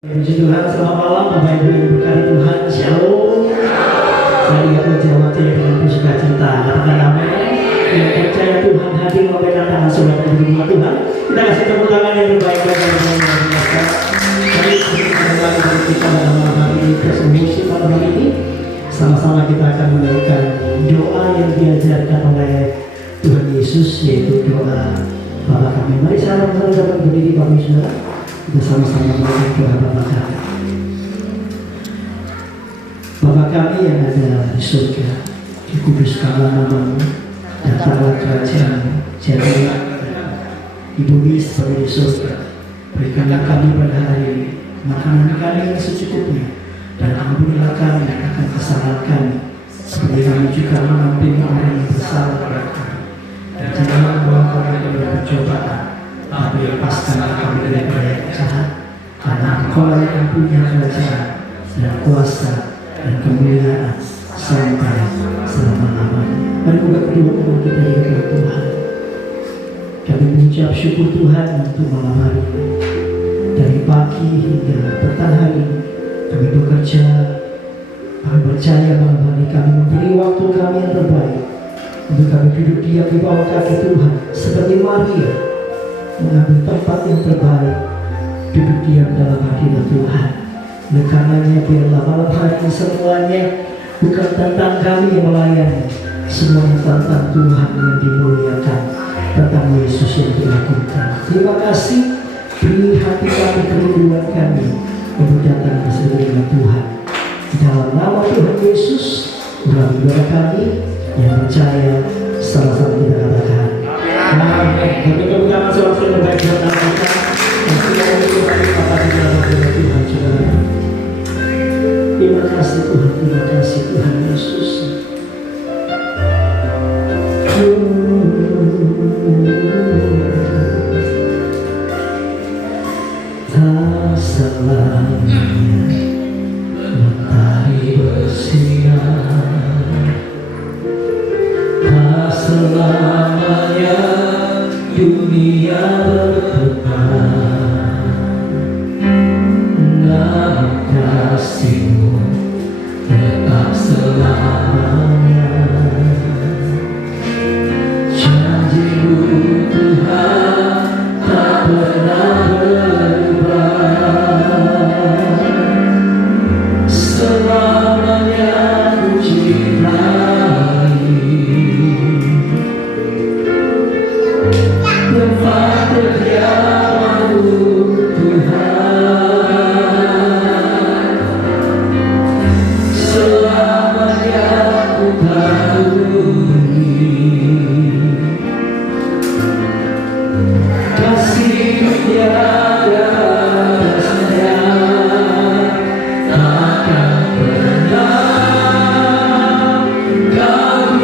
Puji Tuhan, selamat malam Bapak Ibu yang berkati Tuhan. Shalom. Saya lihat wajah-wajah dengan sukacita. Katakan amin. Yang percaya Tuhan hadir memberikan tangan saudara di rumah Tuhan. Kita kasih tepuk tangan yang terbaik bagi yang luar biasa. Mari kita dalam malam hari ini musik pada malam ini. Sama-sama kita akan menaikkan doa yang diajarkan oleh Tuhan Yesus, yaitu doa Bapa Kami. Mari sama-sama dapat berdiri Bapak Saudara. Kita sama-sama mengucapkan doa Bapa Kami. Bapa Kami yang ada di surga, dikuduskanlah nama-Mu, datanglah kerajaan-Mu, jadilah di bumi seperti di surga. Berikanlah kami pada hari ini makanan kami yang secukupnya, dan ampunilah kami akan kesalahan kami, seperti kami juga mengampuni orang yang bersalah kepada kami. Dan janganlah membawa kami dalam percobaan, tapi lepaskanlah kami dari yang jahat, karena Engkau yang punya kerajaan dan kuasa dan kemuliaan sampai selama-lamanya. Mari buka kedua tangan kita di hadapan Tuhan. Kami mengucap syukur Tuhan untuk malam hari ini. Dari pagi hingga petang hari ini kami bekerja, kami percaya malam hari kami memberi waktu kami yang terbaik untuk kami duduk diam di bawah kaki Tuhan seperti Maria, mengambil tempat yang terbaik, duduk diam dalam hadirat Tuhan. Oleh karenanya biarlah malam hari ini semuanya bukan tentang kami yang melayani, semuanya tentang Tuhan yang dimuliakan, tentang Yesus yang dilakukan. Terima kasih, beri hati kami kerinduan kami untuk datang bersama dengan Tuhan. Di dalam nama Tuhan Yesus, ulangi doa kami yang percaya, sama-sama kita katakan amin. Kami kemudian sama-sama baik buat kita. Terima kasih Tuhan, terima kasih Tuhan Yesus. Tak selamanya matahari bersinar, tak selamanya dunia berputar. Namun kasih-Mu tetap selamanya. Janji-Mu Tuhan tak pernah berubah. Selamanya Ku cintai tempat kediaman-Mu Tuhan. Selamanya Ku taruhi kasih-Mu tiada batasnya, takkan pernah Kau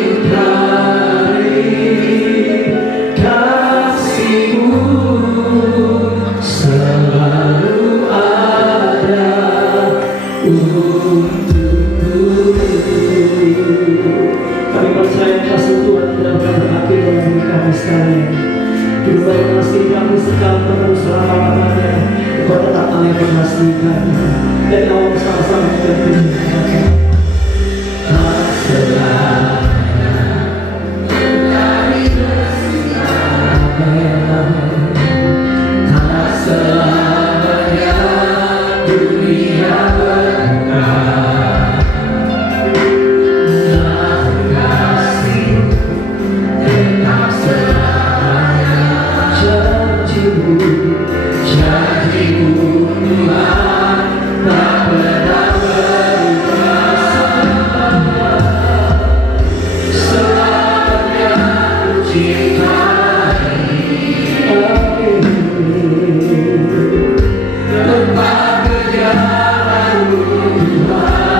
ingkari. Kasih-Mu selalu ada untukku. Kami percaya kasih Tuhan tidak pernah berakhir dalam diri kami sekalian. Kehidupan kasih kami sekali terus selama-lamanya. Engkau tetap Allah yang mengasihi kami. Dan awal sama-sama kita berikan tak selamanya matahari bersinar, tak selamanya dunia berputar. Namun kasih-Mu tetap selamanya. Janji-Mu Tuhan tak pernah berubah. Selamanya Ku cintai tempat kediaman-Mu Tuhan.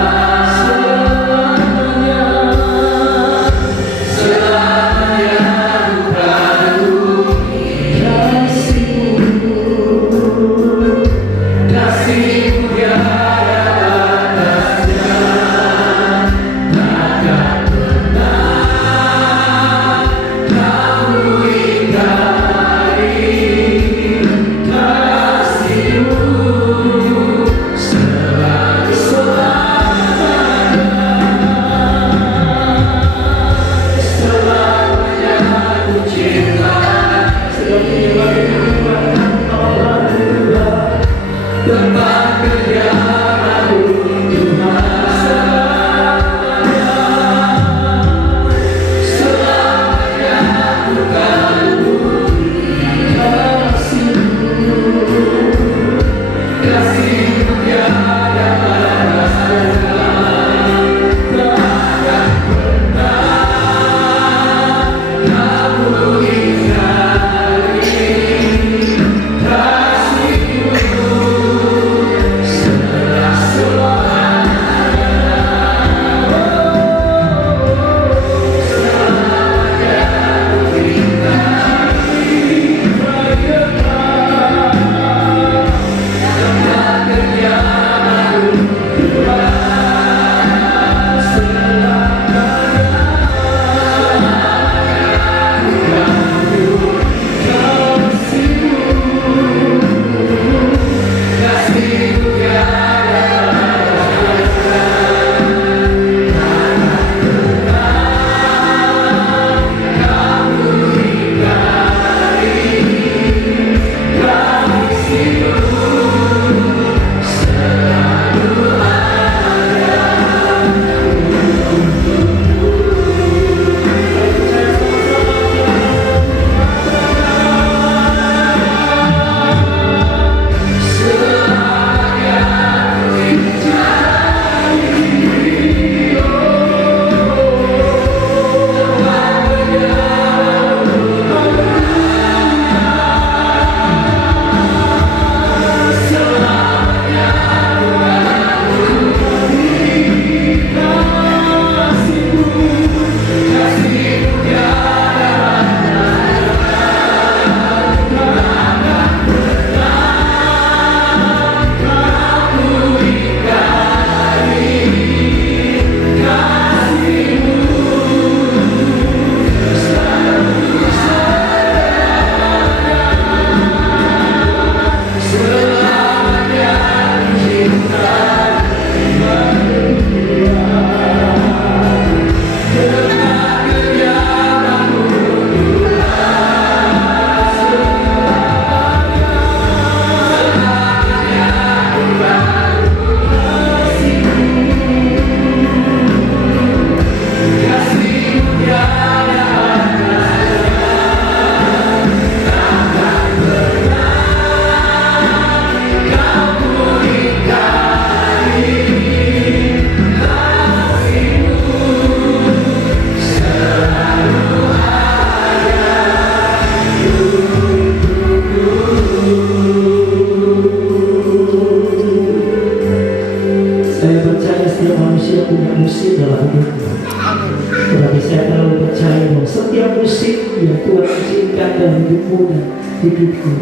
hidupku.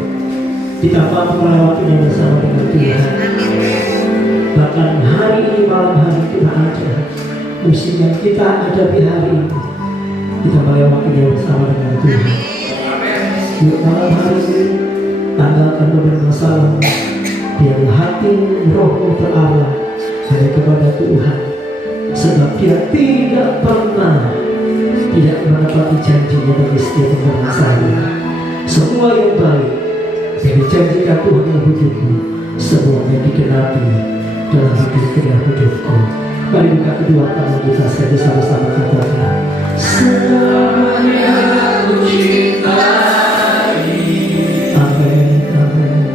Kita mampu melewatinya bersama dengan Tuhan. Bahkan hari ini, malam hari kita ada musim yang kita hadapi hari ini, kita melewatinya bersama dengan Tuhan. Yuk malam hari ini tanggalkan beberapa masalah, biar hati rohmu terarah hanya kepada Tuhan, sebab Dia tidak pernah tidak menepati janjinya bagi setiap orang saya. Semua yang baik yang dijanjikan Tuhan dalam hidupku, semuanya digenapi dalam hidupku. Mari buka kedua tangan kita, saya bersama-sama katakan, semuanya aku cintai. Amin, amin.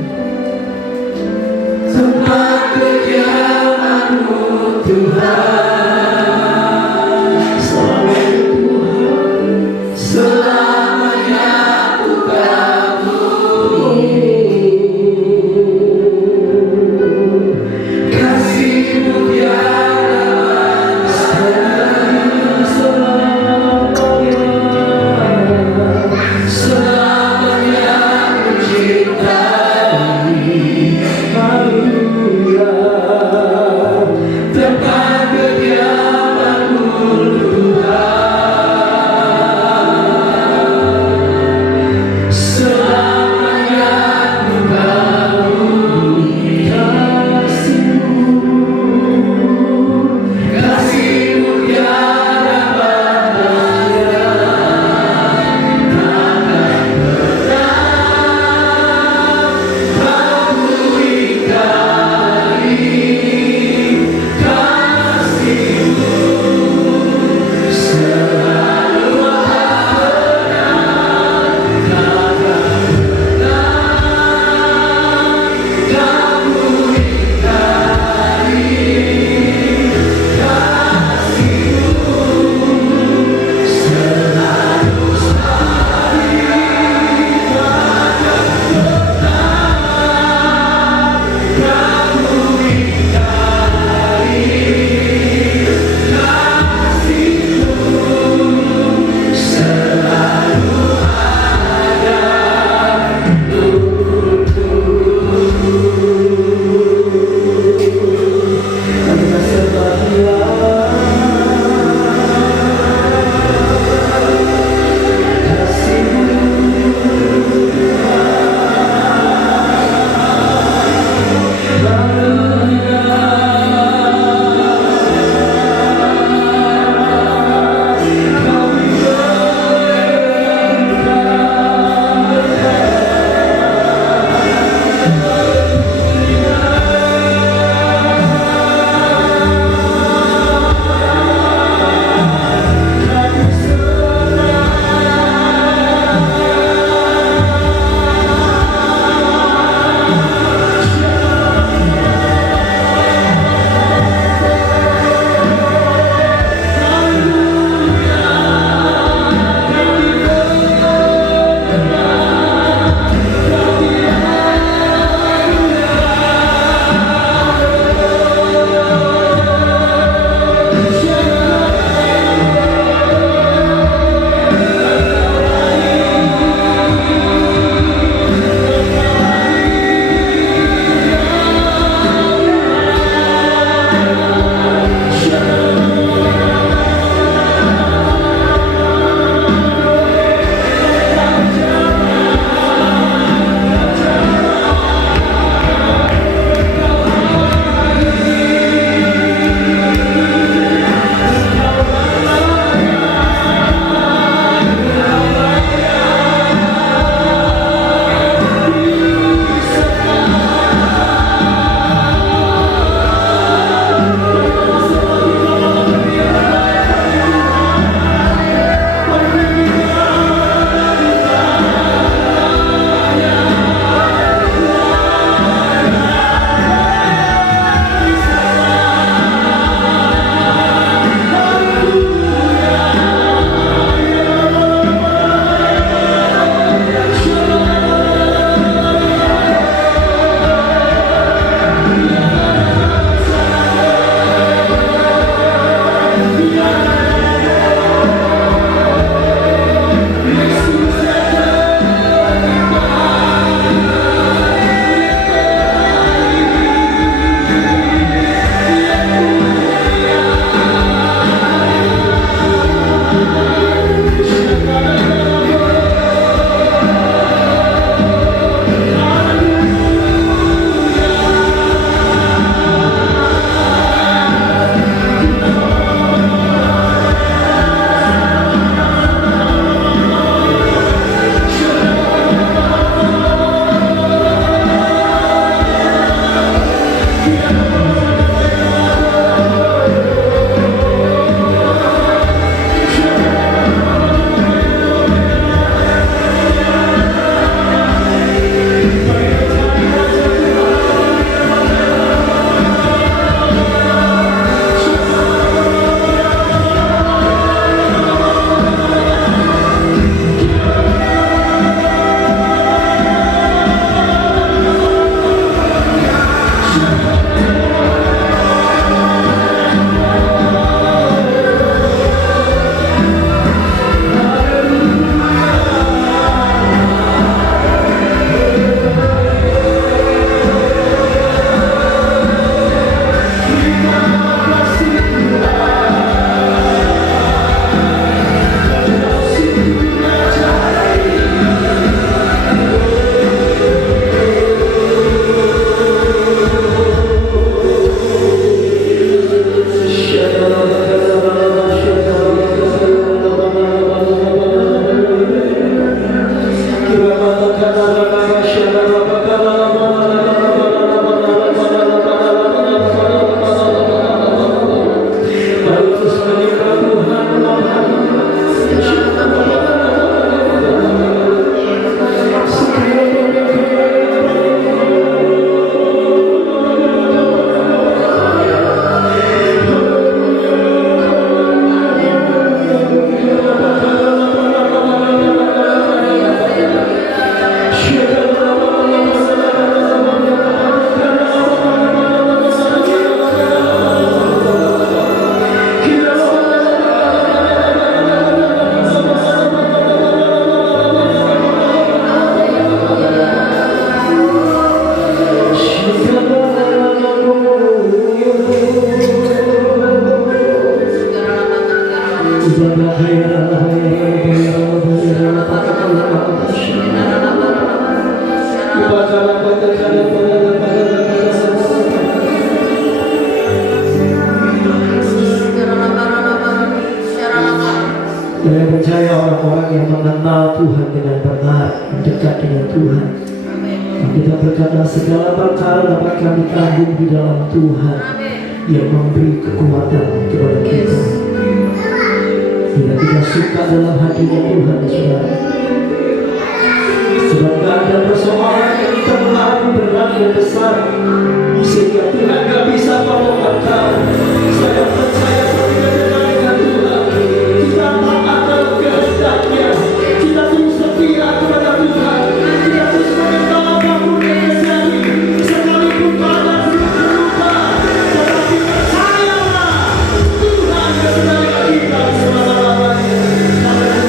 Tempat kediaman-Mu Tuhan, tempat Saya percaya orang-orang yang mengenal Tuhan dengan benar, dekat dengan Tuhan. Kita berkata segala perkara dapat kami tanggung di dalam Tuhan yang memberi kekuatan kepada kita. Bila kita suka dalam hatinya Tuhan, saudara. Sebab tidak ada persoalan yang terlalu berat dan besar sehingga Tuhan tidak bisa tolong engkau. Saya percaya ketika dekat dengan Tuhan, kita taat dalam kehendaknya, kita terus setia kepada Tuhan, kita terus mengenal apapun yang terjadi, sekalipun badan berluka, tetapi percayalah Tuhan kesediaan kita selama-lamanya. Percaya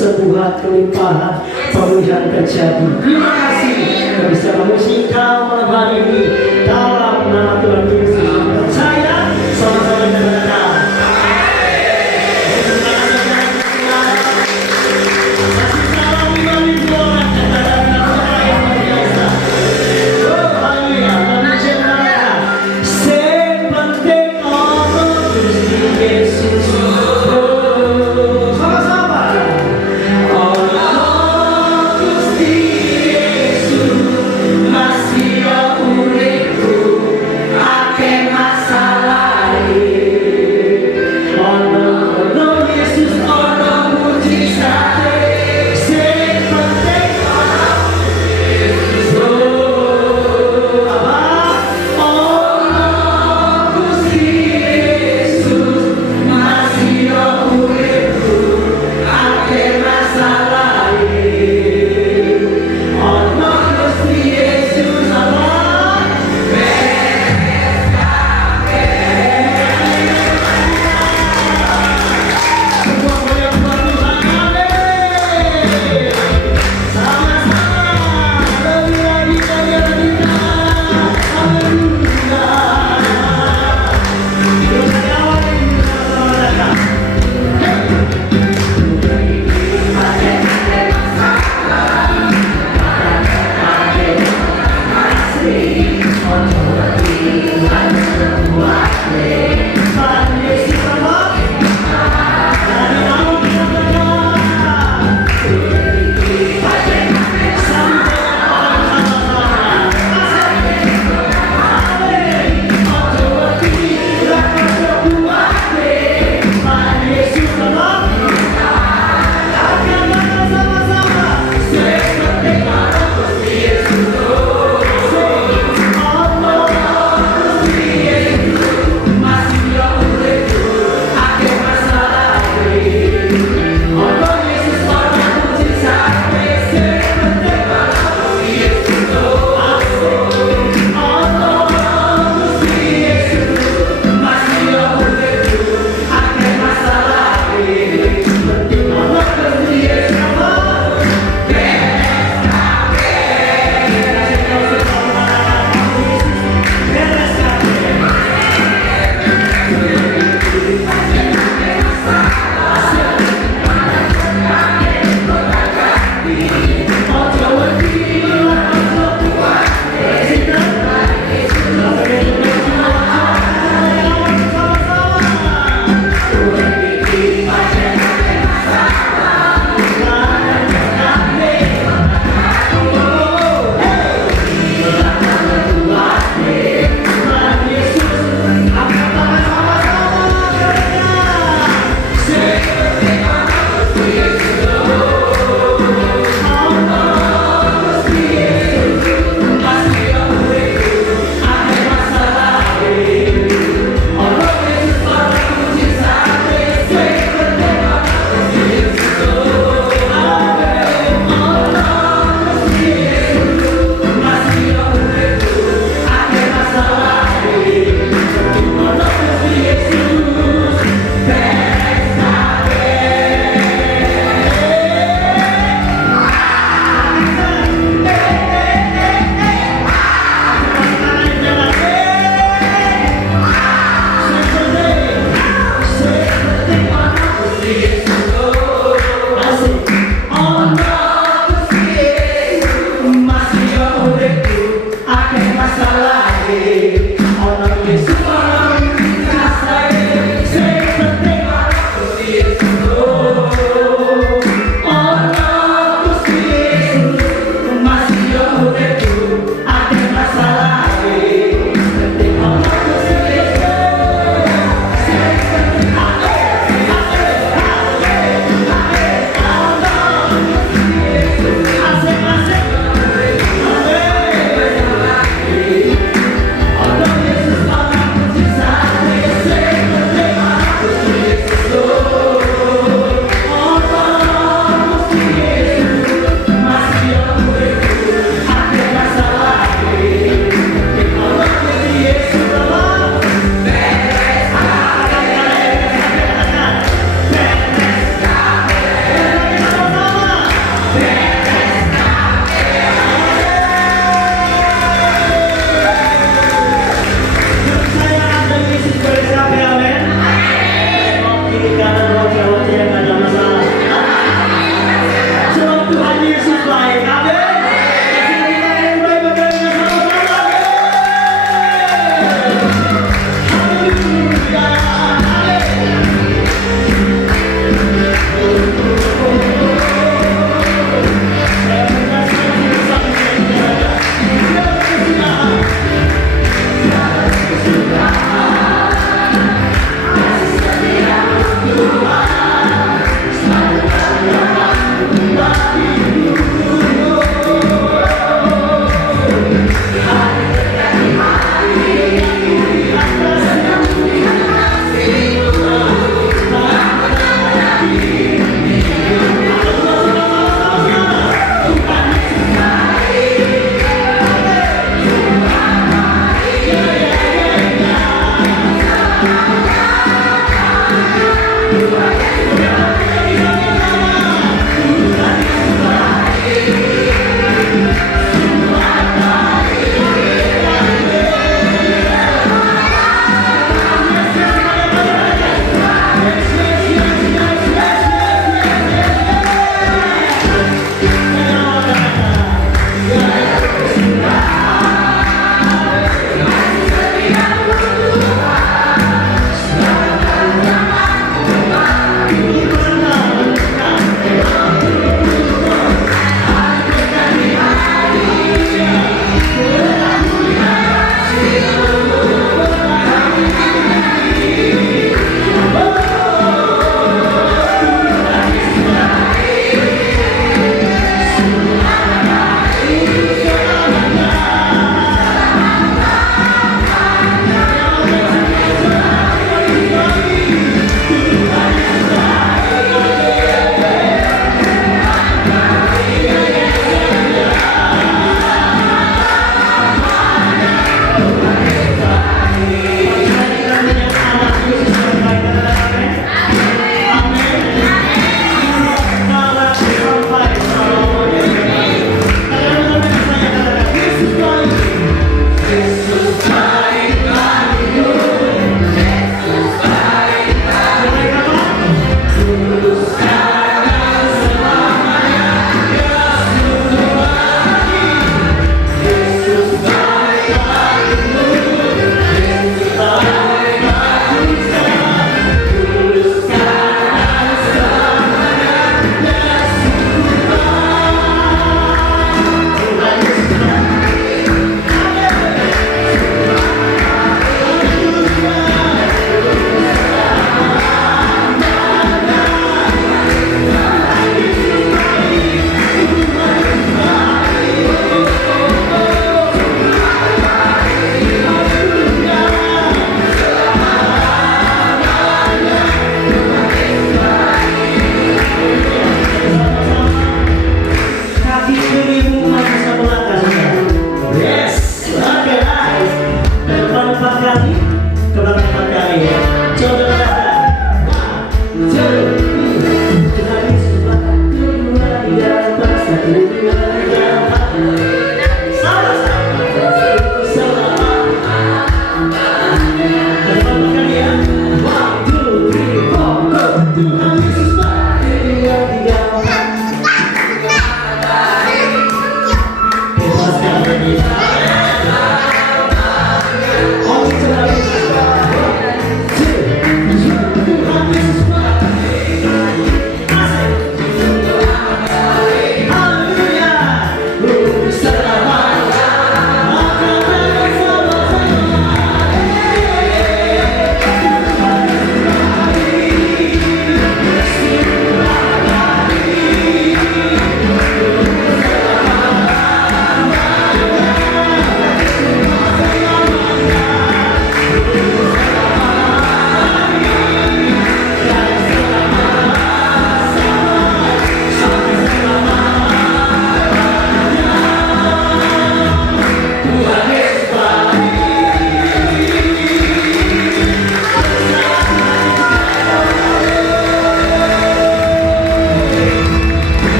kesembuhan, kelimpahan, pemulihan terjadi. Terima kasih bisa memusikkan malam hari ini dalam nama Tuhan Yesus. Percaya sama-sama dengan kita. lagi ke belakang teman kami ya. Coba katakan 1, 2, 3. Tuhan Yesus Bapa, kedua di atas, satu dua tiga empat. Sama-sama. Teman kami ya. 1, 2, 3, 4, go. Tuhan Yesus Bapa, kedua tiga empat. Bebaskan kami. Oh, Tuhan Yesus.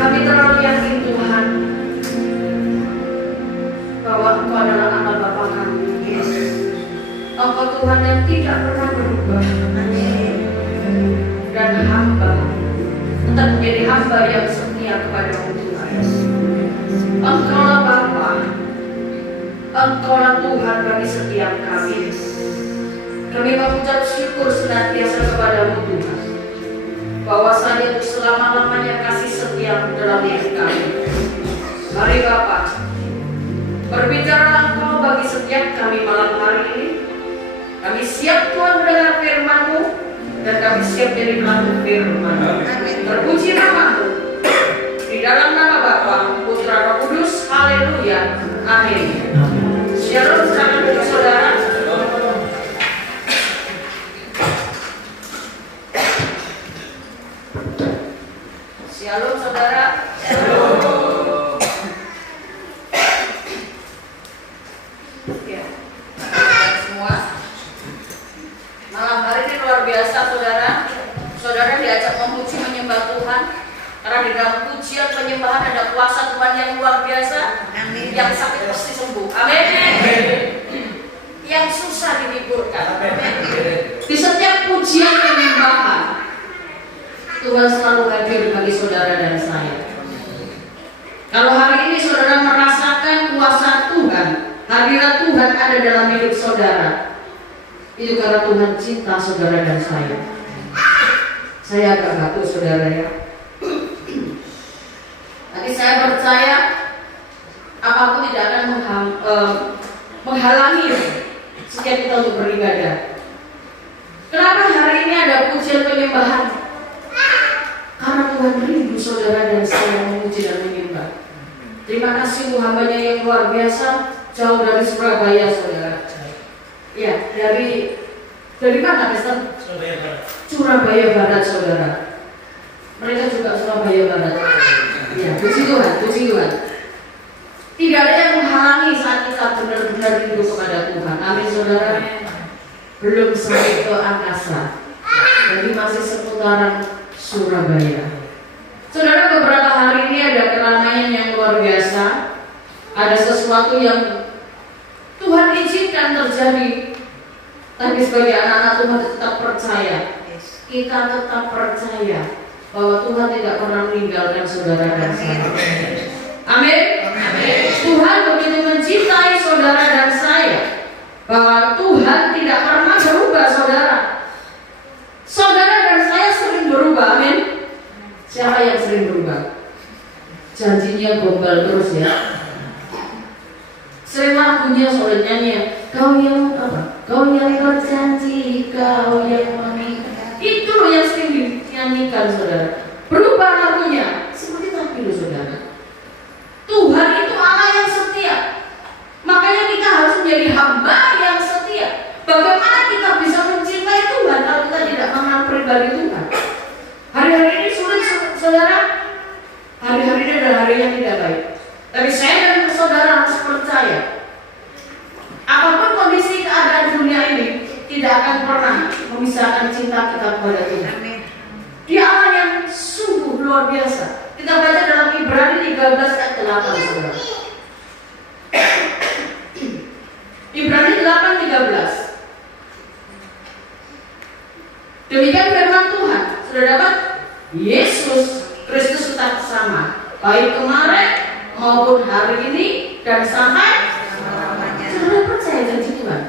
Kami terlalu yakin Tuhan bahwa Engkau adalah Allah Bapa kami. Engkau Tuhan yang tidak pernah berubah. Dan hamba tetap menjadi hamba yang setia kepada-Mu Tuhan. Engkaulah Bapa, Engkaulah Tuhan bagi setiap kami. Kami mengucap syukur senantiasa kepada-Mu Tuhan, bahwasanya untuk selama-lamanya kasih setia dalam hidup kami. Mari Bapa, berbicara Engkau bagi setiap kami malam hari ini. Kami siap Tuhan mendengar firman-Mu, dan kami siap jadi pelaku firman-Mu. Terpuji nama-Mu, di dalam nama Bapa, Putra, Roh Kudus. Haleluya. Amin. Shalom, selamat untuk saudara. Shalom saudara. Ya, semua. Malam hari ini luar biasa saudara. Saudara diajak memuji menyembah Tuhan. Karena di dalam pujian penyembahan ada kuasa Tuhan yang luar biasa. Amin. Yang sakit pasti sembuh. Amin. Yang susah diliburkan. Amin. Di setiap pujian penyembahan Tuhan selalu hadir bagi saudara dan saya. Kalau hari ini saudara merasakan kuasa Tuhan, hadirat Tuhan ada dalam hidup saudara, itu karena Tuhan cinta saudara dan saya. Saya agak batuk saudara ya. Tapi saya percaya apapun tidak akan menghalangi setiap kita untuk beribadah. Kenapa hari ini ada pujian penyembahan? Karena Tuhan rindu saudara dan saya memuji dan menyembah. Terima kasih hambanya yang luar biasa, jauh dari Surabaya saudara. Ya, dari mana Kristen? Surabaya Barat saudara. Mereka juga Surabaya Barat. Ya, puji Tuhan, puji Tuhan. Tidak ada yang menghalangi saat kita benar-benar rindu kepada Tuhan. Amin saudara. Belum sampai ke angkasa, jadi masih seputaran Surabaya. Saudara, beberapa hari ini ada keramaian yang luar biasa. Ada sesuatu yang Tuhan izinkan terjadi. Tapi sebagai anak-anak Tuhan tetap percaya. Kita tetap percaya bahwa Tuhan tidak pernah meninggalkan saudara dan saya. Amin. Tuhan begitu mencintai saudara dan saya, bahwa Tuhan tidak pernah berubah saudara. Saudara dan saya sering berubah, amin. Siapa yang sering berubah? Janjinya gombal terus ya. Sering lagunya soal nyanyi, kau yang apa? Kau yang berjanji, kau yang mengikat. Itu loh yang sering dinyanyikan saudara. Berubah lagunya, seperti tapi loh saudara. Tuhan itu Allah yang setia. Makanya kita harus menjadi hamba yang setia. Bagaimana kita bisa mencintai Tuhan kalau kita tidak mengenal pribadi Tuhan? Hari-hari ini sulit saudara. Hari-hari ini adalah hari yang tidak baik. Tapi saya dan saudara harus percaya, apapun kondisi keadaan dunia ini tidak akan pernah memisahkan cinta kita kepada Tuhan. Dia Allah yang sungguh luar biasa. Kita baca dalam Ibrani 13 ayat 8 saudara. Ibrani 8:13. Demikian firman Tuhan. Sudah dapat? Yesus Kristus tetap sama, baik kemarin maupun hari ini dan sampai selamanya. Saudara percaya janji Tuhan?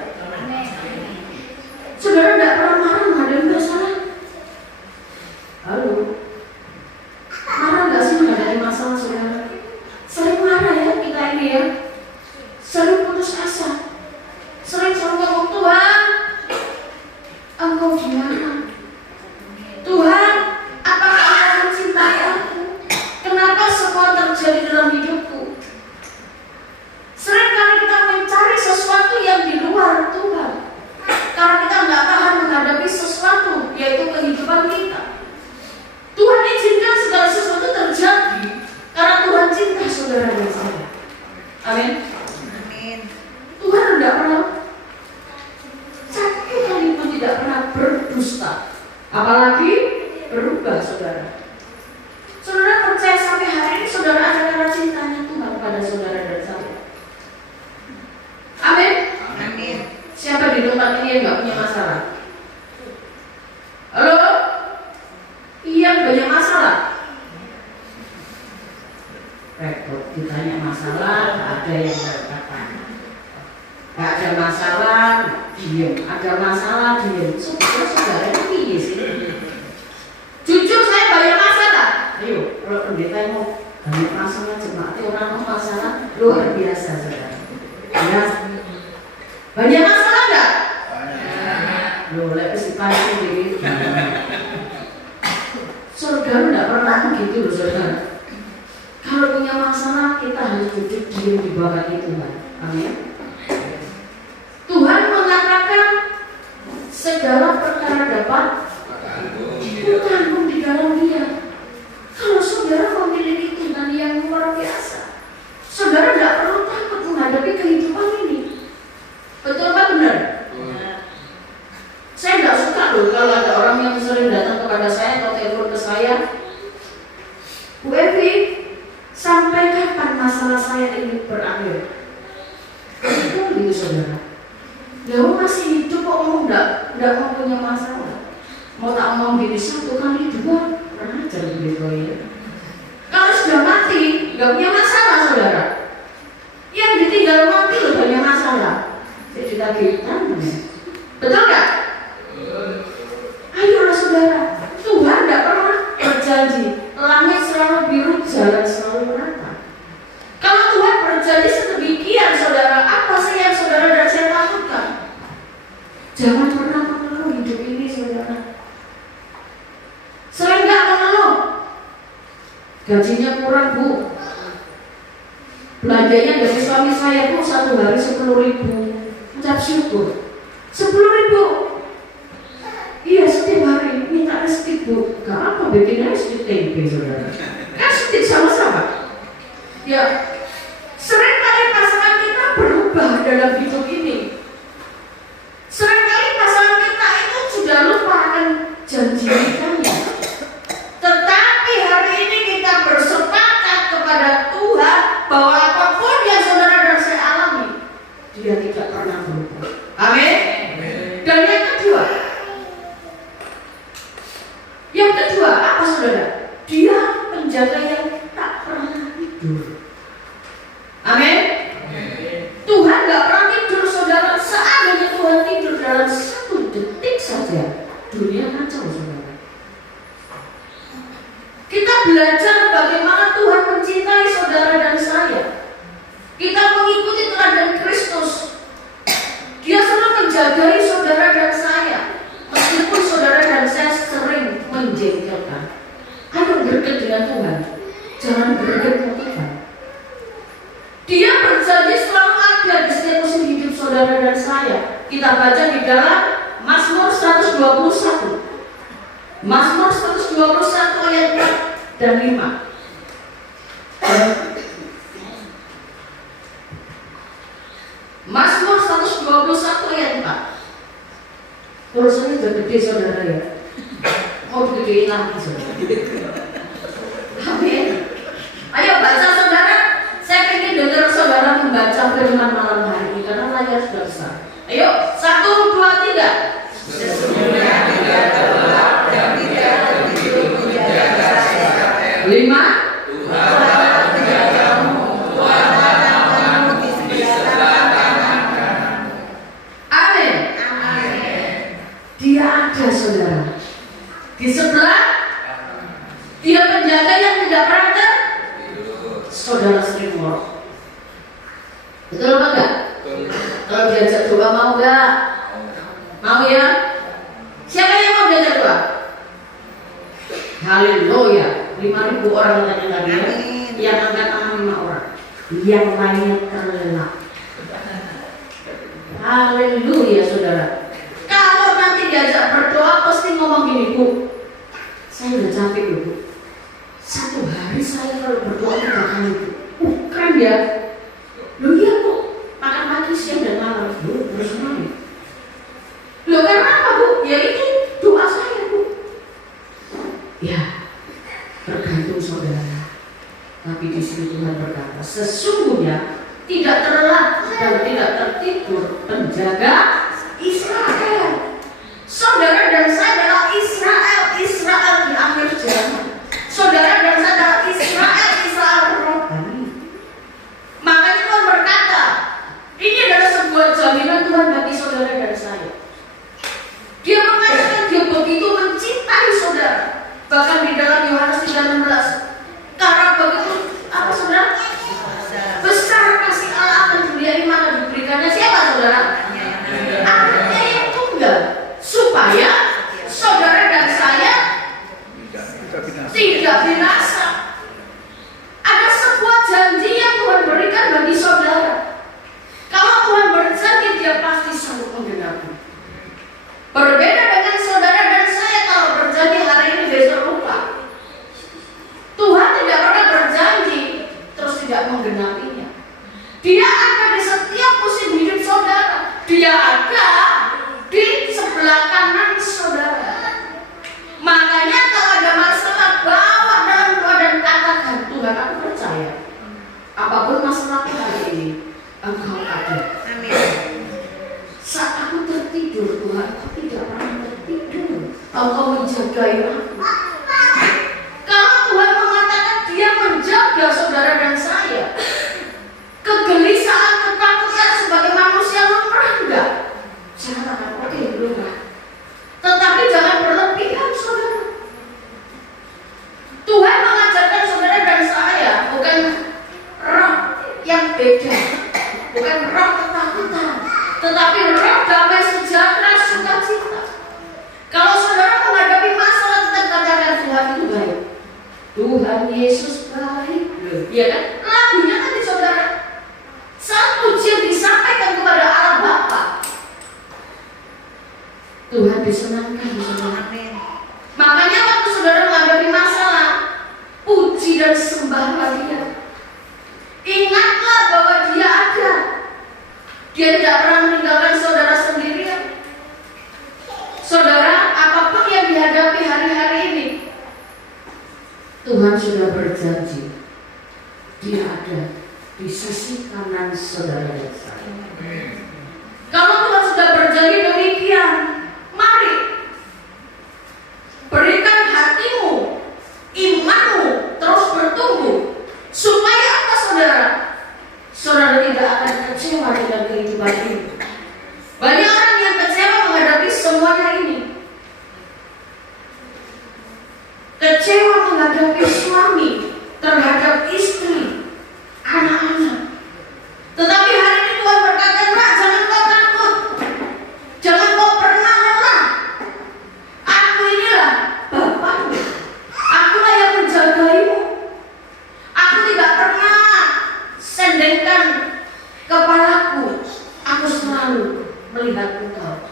Saudara tidak pernah marah menghadapi masalah? Halo? Marah nggak sih menghadapi masalah saudara? Sering marah ya? Amin. Tuhan tidak pernah satu kali pun tidak pernah berdusta, apalagi berubah, saudara. Saudara percaya sampai hari ini saudara ada karena cintanya Tuhan pada saudara dan saya. Amin. Siapa di tempat ini yang nggak punya masalah? Halo? Yang banyak masalah? Repot ditanya masalah, ada yang berkata nggak ada masalah, diam. Ada masalah, diam. Saudara ini sih. Jujur saya banyak masalah. Ayo, kalau pendeta yang mau banyak masalah, jemaat orang mau masalah luar biasa, saudara. Ya, banyak masalah nggak? Loh, lek pasti gitu. Saudara nggak pernah begitu loh, saudara. Kalau punya masalah kita harus duduk diam di bawah Tuhan. Amin. Tuhan mengatakan segala perkara dapat kutanggung di dalam Dia. Kalau saudara memiliki Tuhan yang luar biasa, saudara tidak perlu takut menghadapi kehidupan ini. Betul apa benar? Saya tidak suka loh kalau ada orang yang sering datang kepada saya atau telepon ke saya, Bu Evi, sampai kapan masalah saya ini berakhir? Itu gitu saudara. Lalu masih hidup kok mau tidak mau punya masalah? Mau tak mau gini 1 kali 2 pernah aja begitu ya. Kalau sudah mati nggak punya masalah, saudara. Yang ditinggal mati loh banyak masalah. Saya ditagihkan, betul nggak? Ayolah saudara, Tuhan tidak pernah berjanji langit selalu biru, jalan selalu rata. Kalau Tuhan berjanji sedemikian, saudara, apa sih yang saudara dan saya takutkan? Jangan pernah mengeluh hidup ini, saudara. Sering nggak mengeluh? Gajinya kurang, Bu. Belanjanya dari suami saya, Bu, 1 hari 10.000. Ucap syukur. 10.000. Iya, setiap hari minta restik, Bu. Gak apa, bikin restik tempe, saudara. Kan sedikit sama-sama. Ya, seringkali pasangan kita berubah dalam hidup ini. Seringkali pasangan kita itu sudah lupa akan janji nikahnya. Tetapi hari ini kita bersepakat kepada Tuhan bahwa apapun yang saudara dan saya alami, Dia tidak pernah berubah. Amin. Dan yang kedua apa, saudara? Dia penjaga yang tak pernah tidur. Amin. Tuhan gak pernah tidur, saudara. Seandainya Tuhan tidur dalam 1 detik saja, dunia kacau, saudara. Kita belajar bagaimana Tuhan mencintai saudara dan saya. Kita mengikuti teladan Kristus. Dia selalu menjagai saudara dan saya, meskipun saudara dan saya sering menjengkelkan. Ayo berdekat dengan Tuhan, jangan berdekat dengan Tuhan. Dia berjanji selalu ada di setiap musim hidup saudara dan saya. Kita baca di dalam Mazmur 121. Mazmur 121 ayat 4 dan 5. Mazmur 121 ayat 4. Tulisannya sudah gede, saudara ya. Mau digedein lagi, saudara. Amin. Ayo baca, saudara. Saya ingin dengar saudara membaca firman malam hari ini karena layar sudah besar. Ayo, 1, 2, 3. Sesungguhnya tidak terlelap dan tidak tertidur menjaga saya. 5. Tuhan menjagamu, Tuhan menjagamu di sebelah kanan. Amin. Dia ada, saudara. Di sebelah, Dia penjaga yang tidak pernah tidur. Saudara sering ngorok. Betul apa enggak? Kalau diajak doa mau enggak? Mau ya? Siapa yang mau diajak doa? Haleluya. 5.000 orang tanya tadi ya. Yang angkat tangan 5 orang. Yang lainnya terlelap. Haleluya, saudara. Kalau nanti diajak berdoa pasti ngomong gini, Bu, saya udah capek loh, Bu. 1 hari saya kalau berdoa 3 kali, Bu. Keren ya. Lu Sesungguhnya tidak terlelap dan tidak tertidur penjaga Israel. Saudara dan saya adalah Israel di akhir zaman. Saudara dan saya adalah Israel rohani. Makanya Tuhan berkata, ini adalah sebuah jaminan Tuhan bagi saudara dan saya. Dia mengatakan dia begitu mencintai saudara. Bahkan di dalam Yohanes 3:16, karena begitu apa saudara? Besar kasih Allah akan dunia ini, maka diberikannya siapa saudara? Anaknya yang tunggal, supaya saudara dan saya tidak binasa. Ada sebuah janji yang Tuhan berikan bagi saudara. Kalau Tuhan berjanji, dia pasti sanggup menggenapi. Berbeda dengan saudara dan saya, kalau berjanji hari ini besok lupa. Tuhan tidak pernah berjanji terus tidak menggenapinya. Dia ada di setiap musim hidup saudara. Dia ada di sebelah kanan saudara. Makanya kalau ada masalah, bawa dalam doa dan katakan, Tuhan, aku percaya apapun masalahku hari ini, Engkau ada. Amin. Saat aku tertidur, Tuhan, aku tidak pernah tertidur. Engkau menjagai aku. Kalau Tuhan mengatakan dia menjaga saudara dan saya, kegelisahan, ketakutan sebagai manusia lumrah enggak? Saya katakan, oke, lumrah. Tetapi jangan berlebihan, saudara. Tuhan mengajarkan saudara dan saya bukan roh yang beda, bukan roh ketakutan, tetapi roh damai sejahtera, sukacita. Kalau saudara menghadapi masalah, tetap katakan Tuhan itu baik. Tuhan Yesus baik. Iya kan? Lagunya kan di saudara. Saat pujian disampaikan kepada Allah Bapa, Tuhan disenangkan di saudara. Amin. Makanya waktu saudara menghadapi masalah, puji dan sembahlah Dia. Ingatlah bahwa Dia ada. Dia tidak pernah meninggalkan saudara sendirian. Saudara, apapun yang dihadapi hari-hari ini, Tuhan sudah berjanji Dia ada di sisi kanan saudara dan saya. Kalau Tuhan sudah berjanji demikian, mari berikan hatimu, imanmu terus bertumbuh, supaya apa saudara? Saudara tidak akan kecewa dengan kehidupan ini. Banyak orang yang kecewa menghadapi semuanya ini. Kecewa menghadapi suami, terhadap istri, anak-anak. Tetapi hari ini Tuhan berkata, "Nak, jangan kau takut. Jangan kau pernah lelah. Aku inilah Bapakmu. Akulah yang menjagaimu. Aku tidak pernah sendengkan kepalaku. Aku selalu melihat engkau."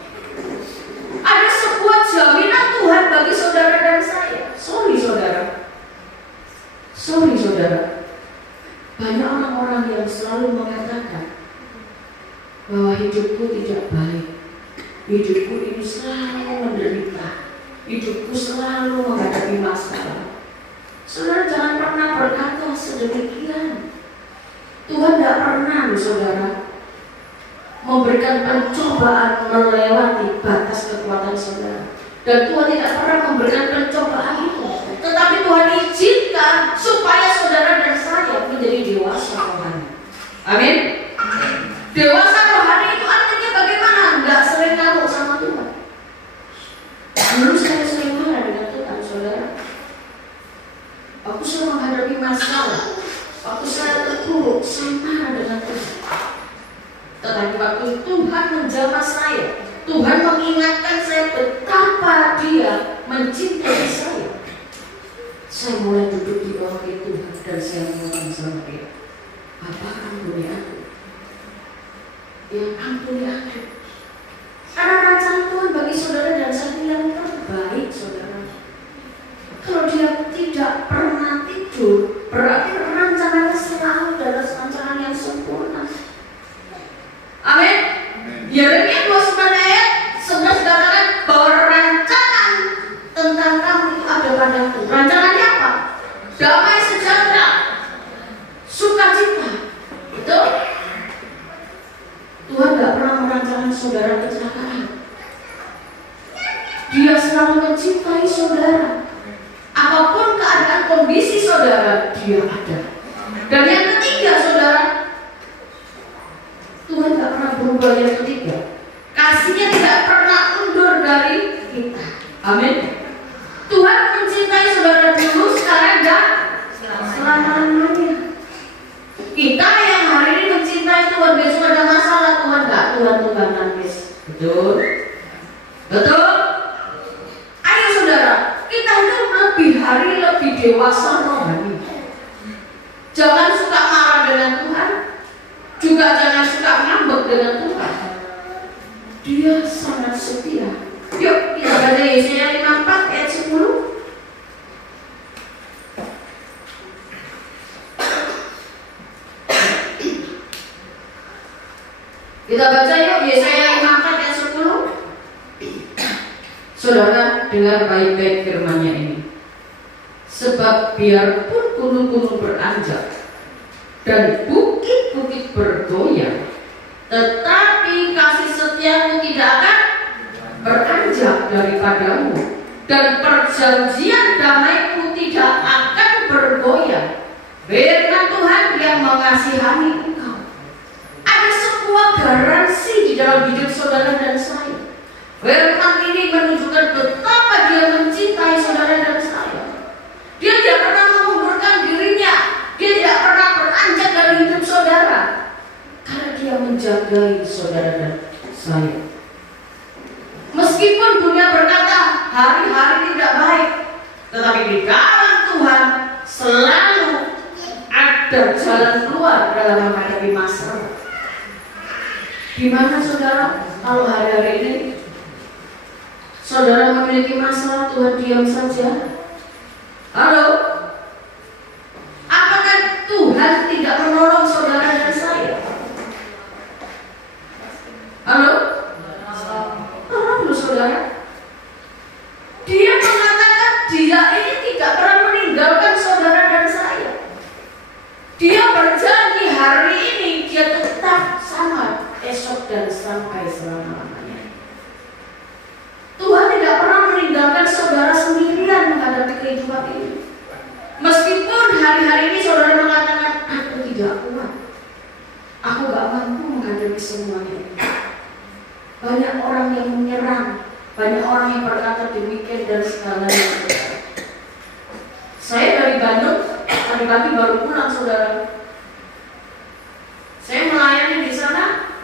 Ada sebuah jaminan Tuhan bagi saudara dan saya. Sorry saudara. Banyak orang-orang yang selalu mengatakan bahwa hidupku tidak baik, hidupku ini selalu menderita, hidupku selalu menghadapi masalah. Saudara jangan pernah berkata sedemikian. Tuhan tidak pernah, saudara, memberikan pencobaan melewati batas kekuatan saudara. Dan Tuhan tidak pernah memberikan pencobaan itu. Tetapi Tuhan izinkan supaya saudara dan saya menjadi dewasa rohani. Amin. Dewasa rohani itu artinya bagaimana? Enggak sering ngamuk sama Tuhan. Dulu saya sering marah dengan Tuhan, saudara. Aku selalu menghadapi masalah. Waktu saya terpuruk, saya marah dengan Tuhan. Tetapi waktu Tuhan menjamah saya, Tuhan mengingatkan saya betapa Dia mencintai saya. Saya mulai duduk di bawah Tuhan dan saya ngomong sama Dia, "Bapa, ampuni aku. Ya, ampuni aku." Ada rencana Tuhan bagi saudara dan saya yang terbaik, saudara. Kalau Dia tidak pernah tidur, berarti rencananya selalu adalah rencana yang sempurna. Amin. Yeremia 29 ayat 11 katakan bahwa rancangan tentang kamu itu ada padaku. Rancangannya apa? Damai sejahtera, sukacita, saudara kecelakaan. Dia selalu mencintai saudara. Apapun keadaan kondisi saudara, dia ada. Dan yang ketiga saudara, Tuhan tidak pernah berubah. Yang ketiga, kasihnya tidak pernah mundur dari kita. Amin. Tuhan mencintai saudara dulu, sekarang dan selama-lamanya. Kita yang hari ini mencintai Tuhan, besok ada masalah, Tuhan enggak, Tuhan nangis. Betul? Betul? Ayo saudara, kita itu lebih hari lebih dewasa rohani. Jangan suka marah dengan Tuhan, juga jangan suka ngambek dengan Tuhan. Dia sangat setia. Yuk kita baca Yesaya 54 ayat 10. Kita baca yuk Yesaya 54 ayat 10. Saudara dengar baik-baik firman-Nya ini. Sebab biarpun gunung-gunung beranjak dan bukit-bukit bergoyang, tetapi kasih setiamu tidak akan beranjak daripadamu, dan perjanjian damaiku tidak akan bergoyang. Firman Tuhan yang mengasihani engkau. Ada sebuah garansi di dalam hidup saudara dan saya. Firman ini menunjukkan betapa dia mencintai saudara dan saya. Dia tidak pernah mengundurkan dirinya. Dia tidak pernah beranjak dari hidup saudara, karena dia menjagai saudara dan saya. Meskipun dunia berkata hari-hari tidak baik, tetapi di dalam Tuhan selalu ada jalan keluar dalam menghadapi masalah. Gimana saudara kalau hari-hari ini saudara memiliki masalah, Tuhan diam saja? Halo? Apakah Tuhan tidak menolong saudara dan saya? Halo? Tolong dulu saudara. Dia mengatakan dia ini tidak pernah meninggalkan saudara dan saya. Dia berjanji hari ini dia tetap sama esok dan sampai selama-lamanya. Tuhan tidak pernah meninggalkan saudara sendirian menghadapi kehidupan ini. Meskipun hari-hari ini saudara mengatakan, aku tidak kuat, aku gak mampu menghadapi semuanya. Banyak orang yang menyerang, banyak orang yang berkata demikian dan segalanya. Saya dari Bandung, tadi pagi baru pulang saudara. Saya melayani di sana,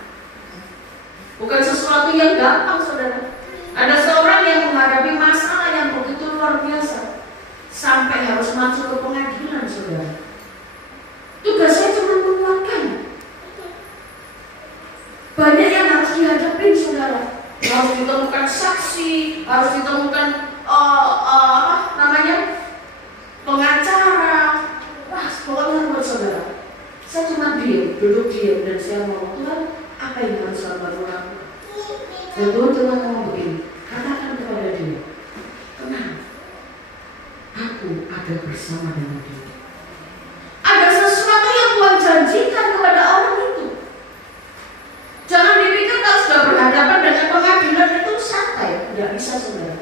bukan sesuatu yang gampang saudara. Ada seorang yang menghadapi masalah yang begitu luar biasa, sampai harus masuk ke pengadilan saudara. Tugas saya cuma menguatkan. Banyak yang harus dihadapin saudara. Harus ditemukan saksi, harus ditemukan pengacara. Wah, pokoknya buat saudara. Saya cuma diam, duduk diam, dan saya ngomong, Tuhan, apa yang harus saya lakukan? Dan Tuhan cuma ngomong begini, katakan kepada dia, tenang, aku ada bersama dengan dia. Ada sesuatu yang Tuhan janjikan kepada orang itu. Jangan dipikir kalau sudah berhadapan dengan pengadilan itu santai. Tidak bisa saudara.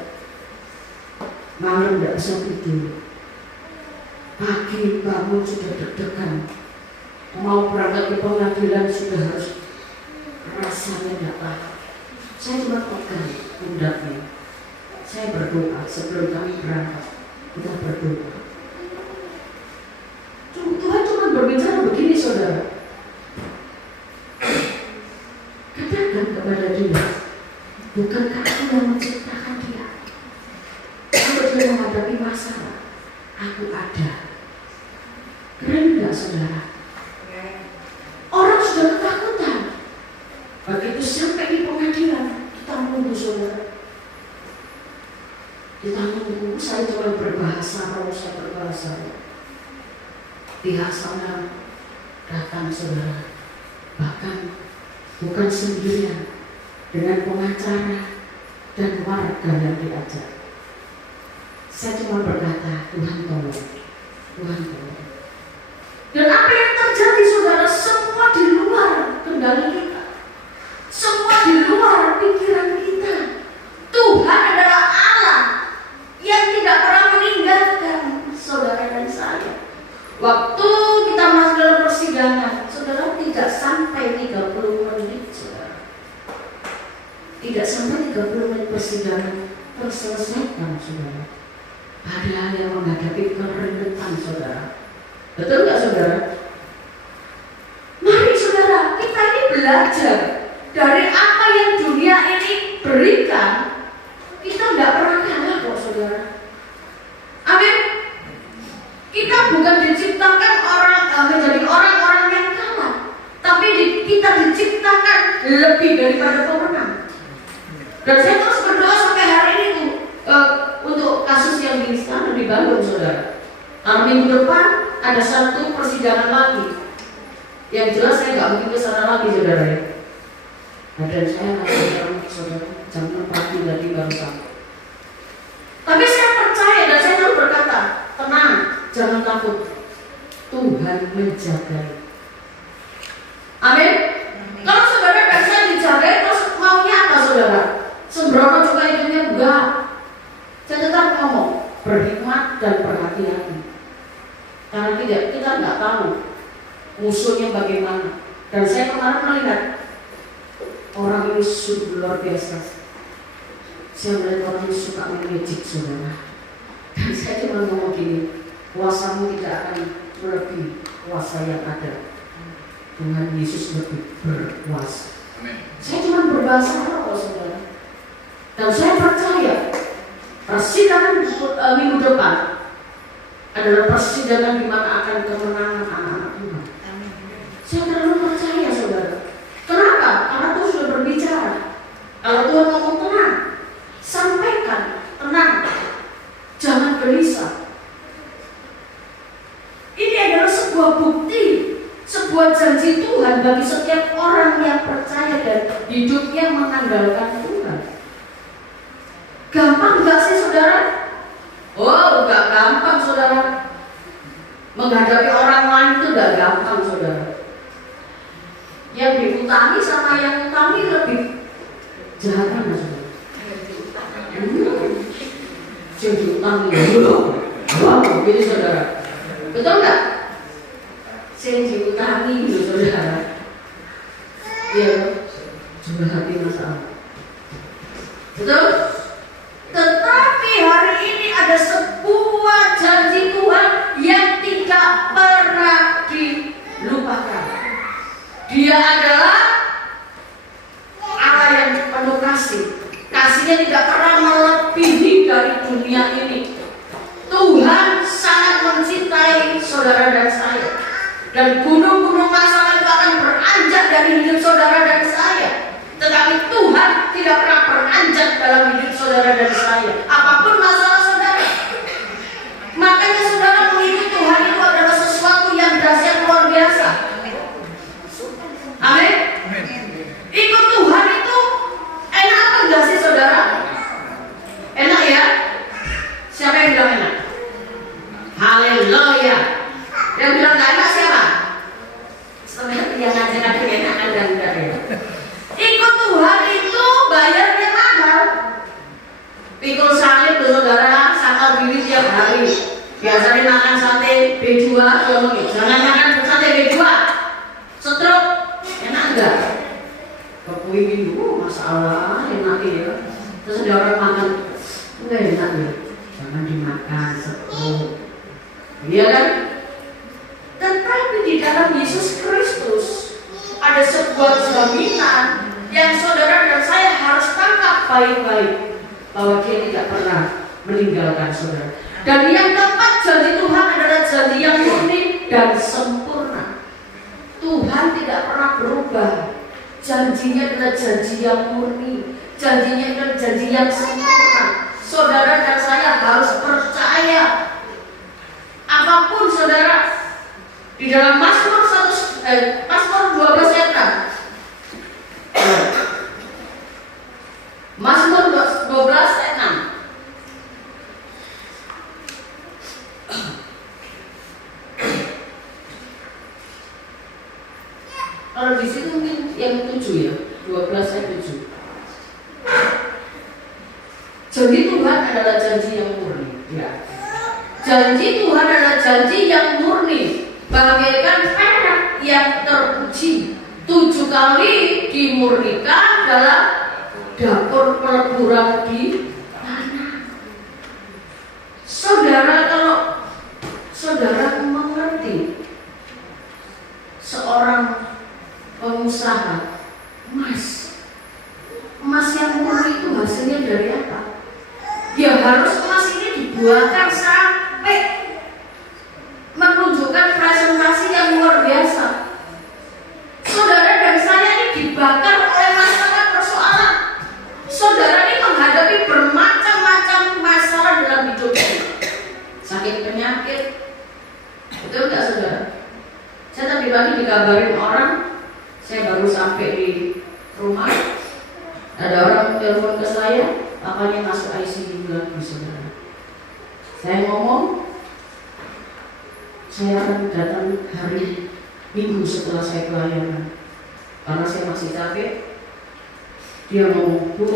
Malam tidak bisa tidur. Pagi bangun sudah deg-degan. Mau berangkat ke pengadilan sudah harus rasanya tidak tahan. Saya cuma pegang pundaknya. Saya berdoa sebelum kami berangkat. Kita berdoa. Tuhan cuma berbicara begini saudara. Katakan kepada dia, bukankah aku yang menciptakan dia? Kalau dia menghadapi masalah, aku ada. Keren enggak saudara? Orang sudah ketakutan. Begitu sampai di pengadilan, kita menunggu saudara. Kita menunggu, saya cuma berbahasa roh, saya berbahasa roh. Pihak sana datang saudara. Bahkan bukan sendirian, dengan pengacara dan warga yang diajak. Saya cuma berkata, Tuhan tolong, Tuhan tolong. Dan apa yang terjadi saudara, semua di luar kendali kita. Semua di luar persidangan terselesaikan, saudara. Padahal yang menghadapi kerendetan, saudara. Betul nggak, saudara? Mari, saudara, kita ini belajar dari apa yang dunia ini berikan. Kita nggak pernah kalah kok, saudara. Amin. Kita bukan diciptakan menjadi orang-orang yang kalah, tapi kita diciptakan lebih daripada pemenang. Dan saya terus berdoa sampai hari ini tuh untuk kasus yang di istana dibangun, saudara. Minggu depan ada satu persidangan lagi. Yang jelas saya nggak mungkin ke sana lagi, saudara ya. Nah, dan saya masih terang, saudara, jam 4 pagi lagi baru sampai. Tapi saya percaya dan saya selalu berkata, tenang, jangan takut. Tuhan menjaga. Amin. Kalau saudara dan saya dijaga, terus maunya apa, saudara? Sembrono juga hidupnya enggak. Saya tetap ngomong berhikmat dan berhati-hati. Karena kita nggak tahu musuhnya bagaimana. Dan saya kemarin melihat orang ini sungguh luar biasa. Saya melihat orang ini suka mengejek, saudara. Dan saya cuma ngomong gini, kuasamu tidak akan melebihi kuasa yang ada. Tuhan Yesus lebih berkuasa. Saya cuma berbahasa Arab, saudara. Dan saya percaya persidangan minggu depan adalah persidangan di mana akan kemenangan anak-anak Tuhan. Saya terlalu percaya, saudara. Kenapa? Karena Tuhan sudah berbicara. Kalau Tuhan ngomong tenang, sampaikan tenang, jangan gelisah. Ini adalah sebuah bukti, sebuah janji Tuhan bagi setiap orang yang percaya dan hidupnya mengandalkan Tuhan. Gampang gak sih, saudara? Oh, gak gampang, saudara. Menghadapi orang lain itu gak gampang, saudara. Yang diutangi sama yang utangi lebih jahat mana, saudara? Yang diutangi wow, gitu, saudara. Betul gak? Yang diutangi gitu, saudara. Ya, juga hati masalah. Betul? Tetapi hari ini ada sebuah janji Tuhan yang tidak pernah dilupakan. Dia adalah Allah yang penuh kasih. Kasihnya tidak pernah melebihi dari dunia ini. Tuhan sangat mencintai saudara dan saya. Dan gunung-gunung masalah itu akan beranjak dari hidup saudara dan saya. Tetapi Tuhan tidak pernah beranjak dalam hidup saudara dan saya. Apapun masalah saudara. Makanya saudara mengikuti Tuhan itu adalah sesuatu yang dahsyat luar biasa. Amin. Ikut Tuhan itu enak apa enggak sih, saudara? Enak ya? Siapa yang bilang enak? Haleluya. Yang bilang enggak enak siapa? Sebenarnya yang ngajak-ngajak enak dan enggak ya. Ikut Tuhan itu bayarnya mahal. Pikul salib tuh, saudara, sakal bili tiap hari. Biasanya makan sate B2, jangan makan sate B2. Stroke, enak enggak? Kepingin dulu masalah enak ya. Terus ada orang makan, enggak enak ya. Jangan dimakan, stroke. Iya kan? Tetapi di dalam Yesus Kristus ada sebuah jaminan yang saudara dan saya harus tangkap baik-baik, bahwa Dia tidak pernah meninggalkan saudara. Dan yang keempat, janji Tuhan adalah janji yang murni dan sempurna. Tuhan tidak pernah berubah. Janjinya adalah janji yang murni, janjinya adalah janji yang sempurna. Saudara dan saya harus percaya. Apapun saudara, di dalam Mazmur 12 ayat 6. Mazmur 12 ayat 6. Kalau di situ mungkin yang 7 ya, 12 ayat 7. Janji Tuhan adalah janji yang murni. Ya. Janji Tuhan adalah janji yang murni, bagaikan perak yang terpuji, 7 kali dimurnikan dalam dapur peleburan di mana. Saudara, kalau saudara mengerti seorang pengusaha emas yang murni itu hasilnya dari apa? Ya harus emas ini dibuatkan sampai menunjukkan presentasi yang luar biasa. Saudara dan saya ini dibakar oleh masalah persoalan. Saudara ini menghadapi bermacam-macam masalah dalam hidup. Sakit penyakit, betul nggak saudara? Saya tadi pagi dikabarin orang, saya baru sampai di rumah, ada orang telepon ke saya, papanya masuk ICU lagi saudara. Saya ngomong, saya akan datang hari Minggu setelah saya pelayanan, karena saya masih capek. Dia ngomong, Bu,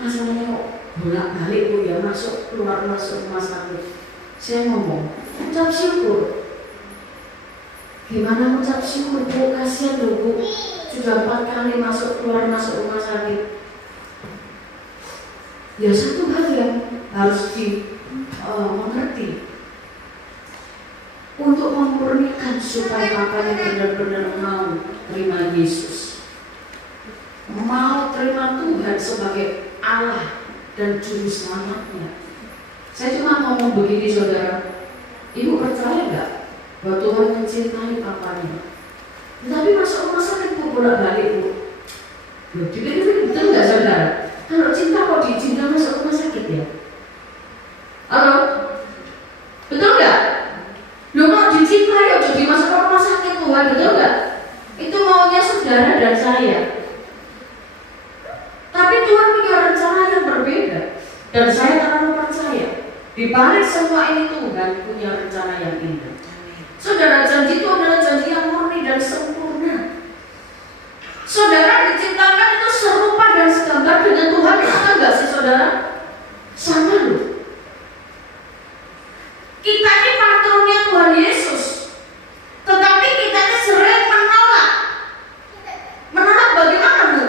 masalahnya kok bolak-balik Bu, ya masuk keluar masuk rumah sakit. Saya ngomong, ucap syukur. Gimana ucap syukur Bu? Kasihan loh Bu, sudah 4 kali masuk keluar masuk rumah sakit. Ya satu hal yang harus dimengerti, untuk memurnikan supaya papanya benar-benar mau terima Yesus, mau terima Tuhan sebagai Allah dan Juru Selamatnya. Saya cuma ngomong begini saudara, ibu percaya nggak bahwa Tuhan mencintai papanya? Tapi masuk rumah sakit Bu, bolak-balik Bu. Dipikir-pikir betul nggak saudara? Kalau cinta kok diizinkan masuk rumah sakit ya? Halo? Betul nggak? Loh kalau dicintai ya jadi masuk rumah sakit Tuhan, betul nggak? Itu maunya saudara dan saya. Tapi Tuhan punya rencana yang berbeda, dan saya terlalu percaya di balik semua ini Tuhan punya rencana yang indah. Saudara, janji itu adalah janji yang murni dan sempurna. Saudara diciptakan itu serupa dan segambar dengan Tuhan, sama nggak sih saudara? Sama loh. Kita ini patronnya Tuhan Yesus, tetapi kita ini sering menolak. Menolak bagaimana Bu?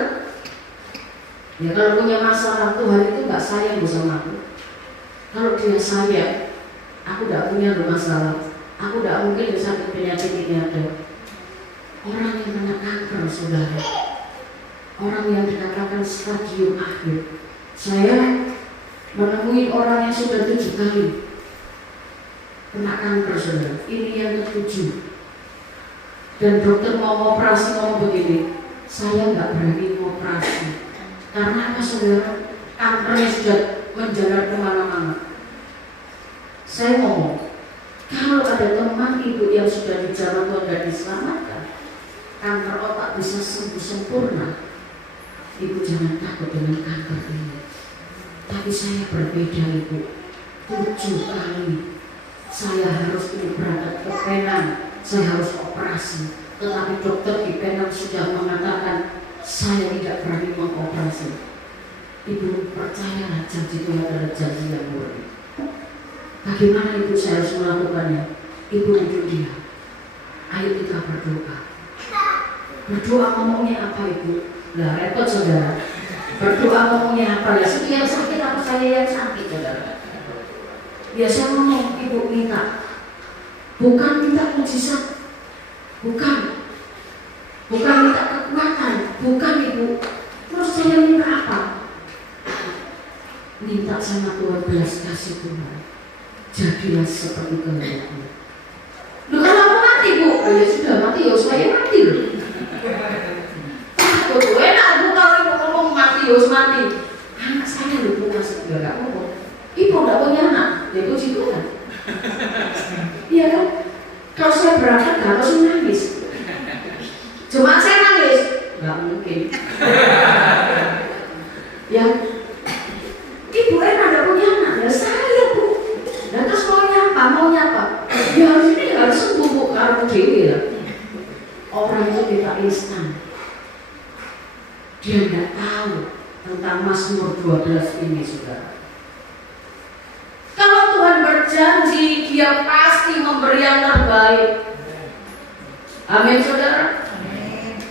Ya kalau punya masalah, Tuhan itu nggak sayang Bu sama aku. Kalau dia sayang, aku tidak punya masalah. Aku tidak mungkin sakit penyakit ini ada. Orang yang kena kanker saudara, orang yang dikatakan stadium akhir. Saya menemui orang yang sudah 7 kali kena kanker saudara, ini yang ke-7. Dan dokter mau operasi, ngomong begini, saya nggak berani operasi. Karena apa saudara? Kankernya sudah menjalar kemana-mana. Saya ngomong, kalau ada teman ibu yang sudah dijamah Tuhan dan diselamatkan, kanker otak bisa sembuh sempurna, ibu jangan takut dengan kanker ini. Tapi saya berbeda ibu, 7 kali saya harus berangkat ke Penang, saya harus operasi. Tetapi dokter di Penang sudah mengatakan saya tidak berani mengoperasi. Ibu percayalah, janji Tuhan adalah janji yang murni. Bagaimana ibu saya harus melakukannya? Ibu duduk diam. Ayo kita berdoa. Berdoa ngomongnya apa ibu? Lah repot saudara. Berdoa ngomongnya apa? Ya yang sakit apa saya yang sakit saudara? Biasa ngomong ibu minta, bukan minta mujizat, bukan minta kekuatan, bukan ibu. Terus saya minta apa? Minta sama Tuhan belas kasih Tuhan. Jadilah seperti kehendakmu. Loh kalau aku mati Bu, ya sudah mati ya saya mati loh. Betul enak Bu kalau ibu ngomong mati ya mati. Anak saya loh Bu masih juga gak ngomong. Ibu gak punya anak, ya puji Tuhan. Iya kan? Kalau saya berangkat gak harus nangis. Cuma saya nangis, gak mungkin. Ya, ibu enak gak punya anak, ya saya Bu. Dan terus maunya apa? Ya harus ini harus sembuh Bu, karena dewi ya. Orang itu tidak instan. Dia tidak tahu tentang Mazmur 12 ini saudara. Kalau Tuhan berjanji, Dia pasti memberi yang terbaik. Amin saudara.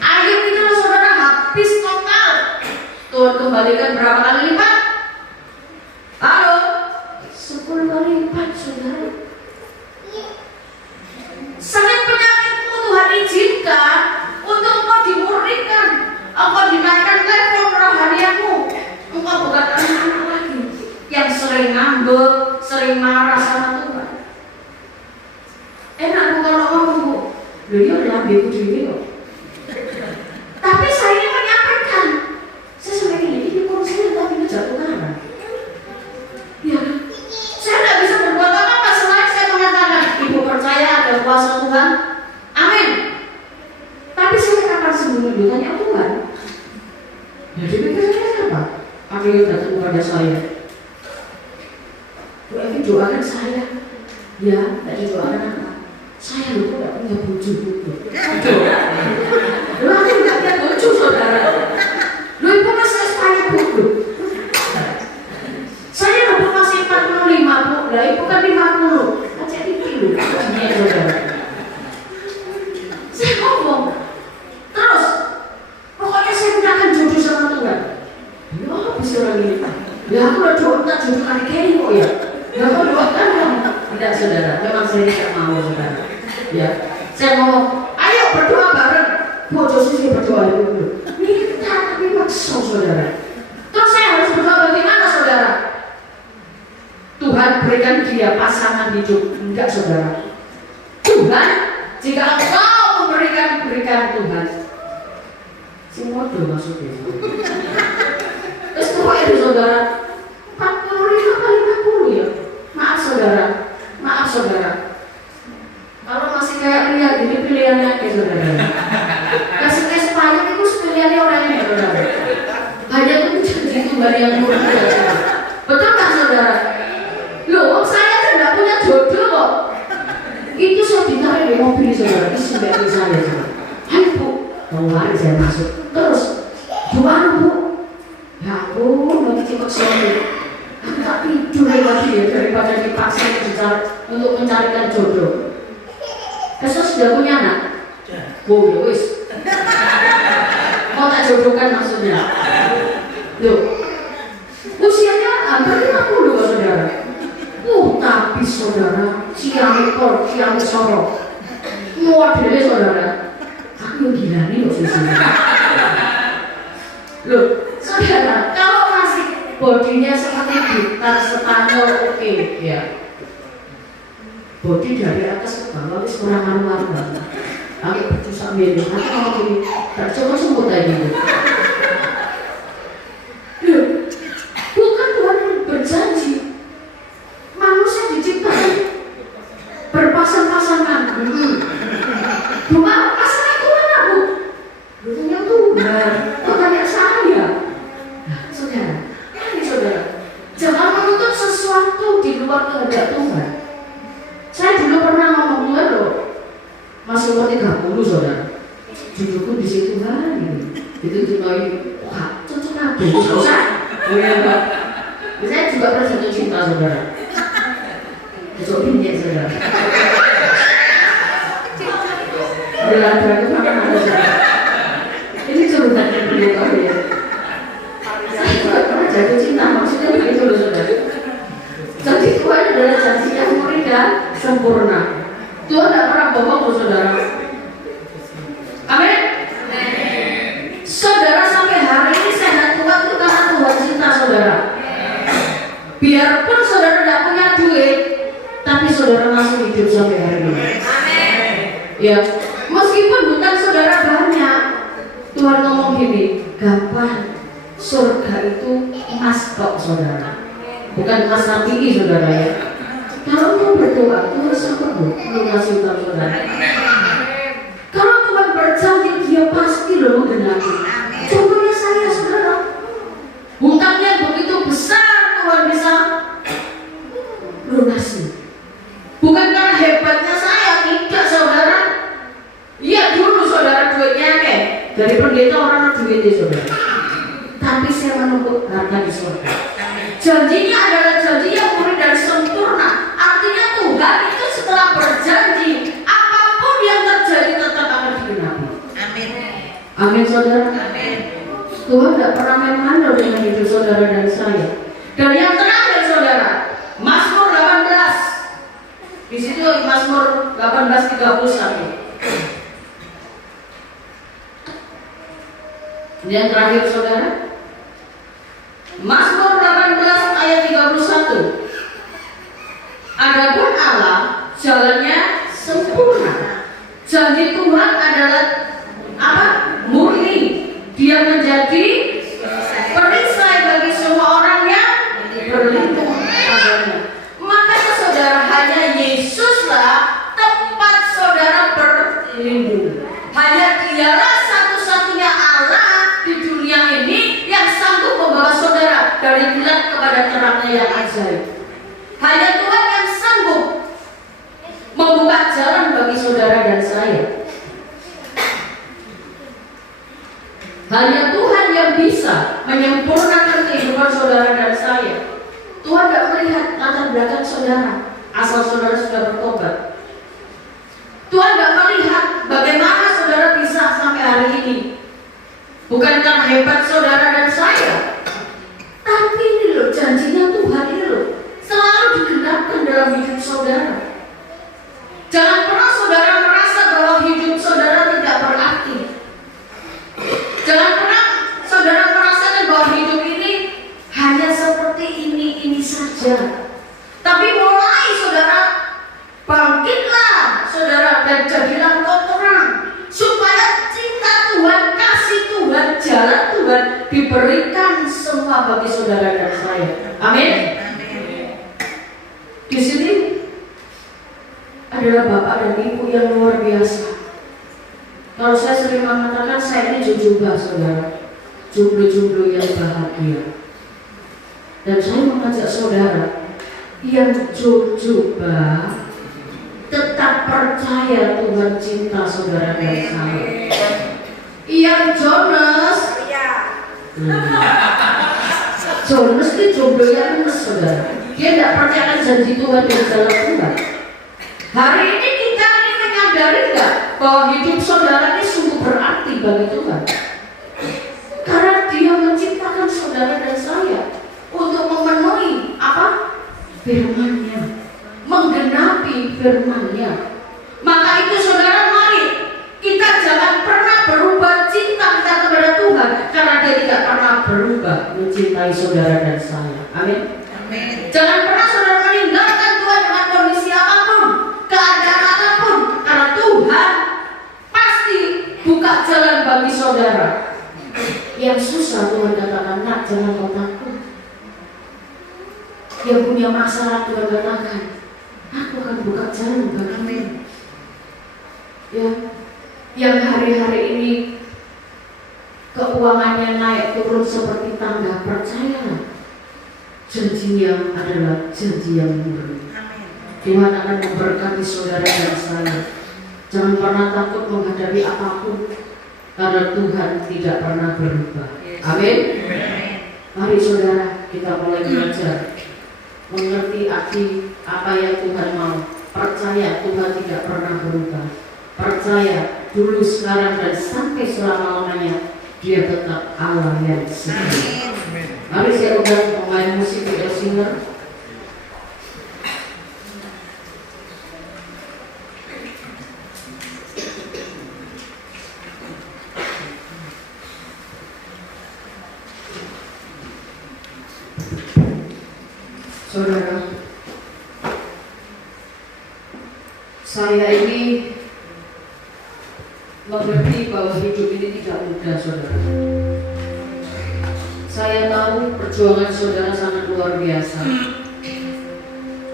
Ayub itu saudara habis total. Tuh Tuhan kembalikan berapa kali lipat? Halo? 10 kali lipat, saudara. Sakit penyakitmu Tuhan izinkan untuk engkau dimurnikan, engkau dinaikkan level rohaniamu. Engkau bukan anak-anak lagi yang sering ngambek, sering marah sama Tuhan. Enak bu kalau ngomong bu, beliau adalah ibu dewi kok. Tapi saya menyampaikan, saya sampai ini kursinya tapi jatuh karang. Ya, saya tidak bisa berbuat apa-apa selain saya mengatakan ibu percaya ada kuasa Tuhan. Amin. Tapi saya akan sembunyi tanya Tuhan. Jadi pikirnya apa? Akhirnya datang kepada saya. Bu Evi doakan saya. Ya, tidak didoakan apa? Saya lupa tidak punya bojo. Lu aku tidak punya bojo saudara. Lu ibu masih banyak bojo. Saya lupa masih 45 bu. Lah ibu kan 50. Aja dikit lu. Ini saudara. Saya ngomong. Terus pokoknya saya gunakan jodoh sama Tuhan. Ya bisa orang ini. Ya aku udah doakan jodoh kali kiri kok ya. Ya aku doakan dong. Tidak saudara, memang saya tidak mau saudara. Ya, saya ngomong, ayo berdoa bareng. Bojo sisi berdoa dulu. Minta tapi maksa saudara. Terus saya harus berdoa bagaimana saudara? Tuhan berikan dia pasangan hidup. Enggak saudara. Tuhan, jika engkau berikan Tuhan. Si model maksudnya. Terus kok itu saudara? 45 kali 50 ya. Maaf saudara. Kalau masih kayak lihat ini pilihannya aja saudara. Kasih Spanyol itu pilihannya orangnya ya saudara. Hanya itu janji Tuhan yang murni. Betul kan saudara? Loh, saya kan nggak punya jodoh kok. Itu saya ditarik di mobil saudara. Itu sebagai saya saudara. Ayo bu, mari saya masuk. Terus, gimana bu? Ya ampun, nanti cepat sembuh. Aku tak tidur lagi ya daripada dipaksa untuk mencarikan jodoh. Besok sudah punya anak? Oh ya wis. Mau tak jodohkan maksudnya? Loh, usianya hampir 50 kok saudara. Tapi saudara, ciang sorok. Modelnya saudara. Aku yang gila nih loh sisinya. Loh, saudara, kalau masih bodinya seperti gitar Spanyol oke ya. Bodi dari atas ke bawah itu kurang malu-malu. Aku berdosa milih, aku mau gini, tak coba sebut aja gitu. Loh, bukan Tuhan yang berjanji. Manusia diciptakan berpasang-pasangan. Bukan pasangan itu mana bu? Bukannya Tuhan, bukannya saya. Nah, saudara, jangan menuntut sesuatu di luar kehendak Tuhan. Saya dulu pernah ngomong Tuhan loh, masih umur 30 saudara. Judulku di situ kan, itu dimulai, wah cocok apa? Susah, boleh mbak. Saya juga pernah jatuh cinta saudara. Cocok ini saudara. Berlaku mana ada saudara. Ini ceritanya beliau kali ya. Saya juga pernah jatuh cinta, maksudnya begitu loh saudara. Jadi Tuhan adalah janji yang murni dan sempurna. Tuhan tidak pernah bohong loh saudara. Amin. Saudara sampai hari ini sehat Tuhan itu karena Tuhan cinta saudara. Biarpun saudara tidak punya duit, tapi saudara masih hidup sampai hari ini. Amin. Ya, meskipun hutang saudara banyak, Tuhan ngomong gini, gampang. Surga itu emas kok saudara. Bukan emas tinggi saudara ya. Kalau mau berdoa, Tuhan sanggup melunasi utang saudara. Kalau Tuhan berjanji, dia pasti loh menggenapi. Contohnya saya saudara, hutangnya begitu besar Tuhan bisa lunasi. Bukan karena hebatnya saya, tidak saudara. Iya dulu saudara duitnya kayak dari pendeta orang duitnya saudara. Tapi saya menunggu harta di surga. Janjinya adalah janji yang murni dan sempurna. Artinya Tuhan itu setelah berjanji, apapun yang terjadi tetap akan digenapi. Amin. Amin saudara. Amin. Tuhan tidak pernah main-main dengan hidup saudara dan saya. Dan yang terakhir saudara, Mazmur 18. Di situ Mazmur 18:31. Yang terakhir saudara, Mazmur 18 ayat 31. Adapun Allah jalannya sempurna. Janji Tuhan adalah apa? Murni. Dia menjadi perisai bagi semua orang yang berlindung padanya. Maka saudara, hanya Yesuslah tempat saudara berlindung. Hanya Dialah satu-satunya Allah di dunia ini yang sanggup membawa saudara dari gelap kepada terangnya yang ajaib. Hanya Tuhan yang sanggup membuka jalan bagi saudara dan saya. Hanya Tuhan yang bisa menyempurnakan kehidupan saudara dan saya. Tuhan tidak melihat latar belakang saudara, asal saudara sudah bertobat. Tuhan tidak melihat bagaimana saudara bisa sampai hari ini. Bukan karena hebat saudara dan saya, tapi ini loh janjinya Tuhan ini loh selalu digenapkan dalam hidup saudara. Jangan pernah saudara merasa bahwa hidup saudara tidak berarti. Jangan pernah saudara merasakan bahwa hidup ini hanya seperti ini saja. Tapi mulai saudara bangkitlah saudara dan jadilah engkau terang, supaya cinta Tuhan, kasih Tuhan, jalan Tuhan diberikan semua bagi saudara dan saya. Amin. Di sini adalah bapak dan ibu yang luar biasa. Kalau saya sering mengatakan saya ini jujubah saudara, jomblo-jomblo yang bahagia. Dan saya mengajak saudara yang jujubah tetap percaya Tuhan cinta saudara dan saya. Yang Jonas, Jonas itu jomblo yang enes saudara. Dia tidak percaya janji Tuhan dan jalan Tuhan. Hari ini kita ini menyadari enggak bahwa hidup saudara ini sungguh berarti bagi Tuhan. Karena Dia menciptakan saudara dan saya untuk memenuhi apa? Firman-Nya, menggenapi Firman-Nya. Maka itu saudara, mari kita jangan pernah berubah cinta kita kepada Tuhan, karena Dia tidak pernah berubah mencintai saudara dan saya. Amin. Jangan pernah saudara meninggalkan Tuhan dengan kondisi apapun, keadaan apapun, karena Tuhan pasti buka jalan bagi saudara. Yang susah Tuhan katakan, nak jangan kau takut. Yang punya masalah Tuhan katakan, aku akan buka jalan bagimu. Ya, yang hari-hari ini keuangannya naik turun seperti tangga, percayalah. Janjinya adalah janji yang murni. Tuhan akan memberkati saudara dan saya. Jangan pernah takut menghadapi apapun, karena Tuhan tidak pernah berubah. Amin. Mari saudara, kita mulai belajar mengerti arti apa yang Tuhan mau. Percaya Tuhan tidak pernah berubah. Percaya dulu, sekarang, dan sampai selama-lamanya Dia tetap Allah yang setia. Mari saya undang pemain musik The Singer. Saudara, saya ini mengerti bahwa hidup ini tidak mudah, saudara. Saya tahu perjuangan saudara sangat luar biasa.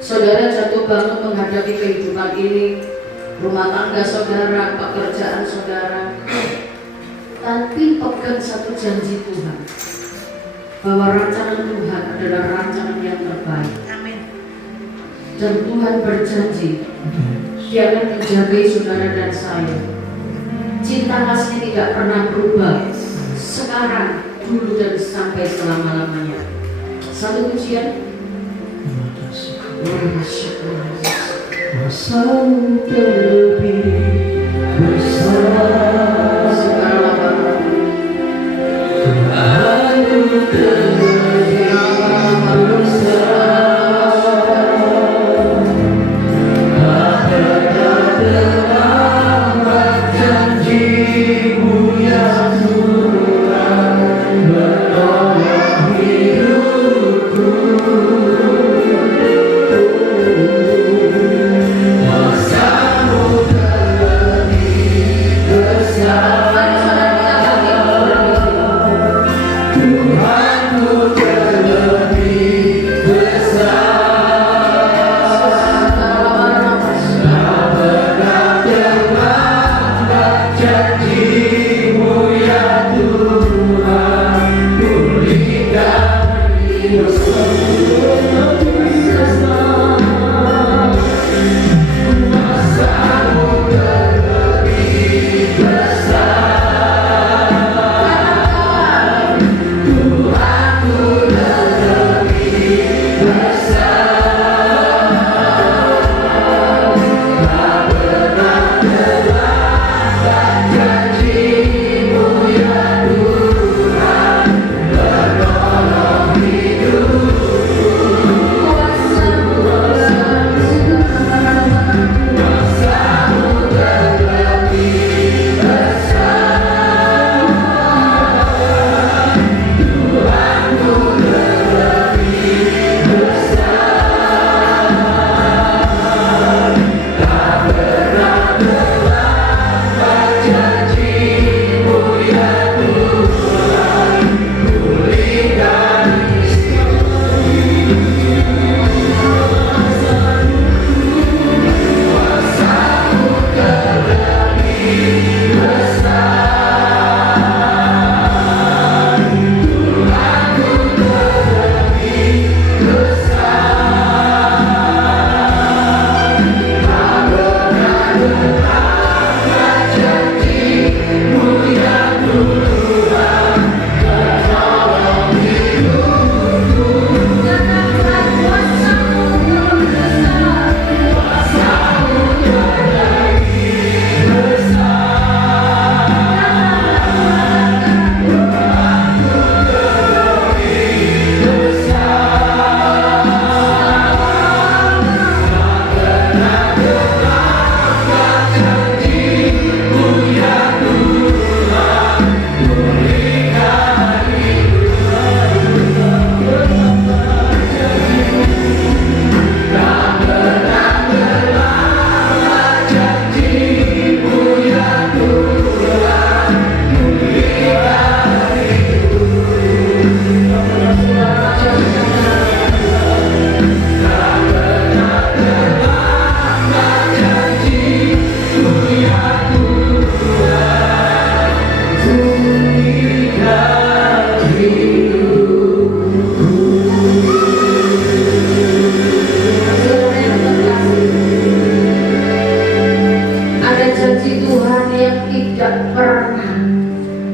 Saudara jatuh bangun menghadapi kehidupan ini, rumah tangga saudara, pekerjaan saudara. Tapi pegang satu janji Tuhan, bahwa rancangan Tuhan adalah rancangan yang terbaik. Dan Tuhan berjanji Dia akan menjaga saudara dan saya. Cinta kasih tidak pernah berubah, sekarang, dulu, dan sampai selama-lamanya. Satu pujian. Masau terlebih bersama segala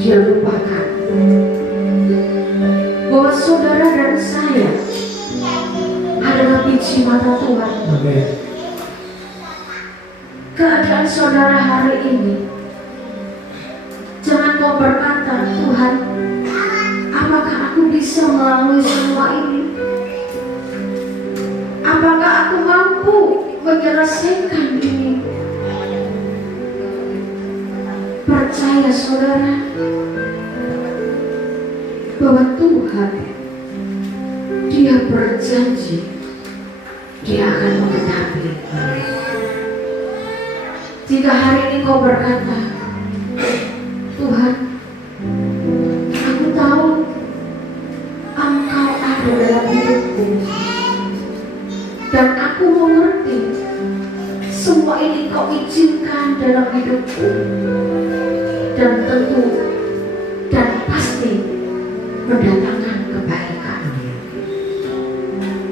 dia lupakan bahwa saudara dan saya adalah biji mata Tuhan. Amin. Keadaan saudara hari ini, jangan kau berkata, Tuhan, apakah aku bisa melalui semua ini? Apakah aku mampu menyelesaikan ini? Percaya saudara bahwa Tuhan, Dia berjanji Dia akan menggenapi. Jika hari ini kau berkata, Tuhan, aku tahu Engkau ada dalam hidupku, dan aku mengerti semua ini kau izinkan dalam hidupku, dan tentu dan pasti mendatangkan kebaikan.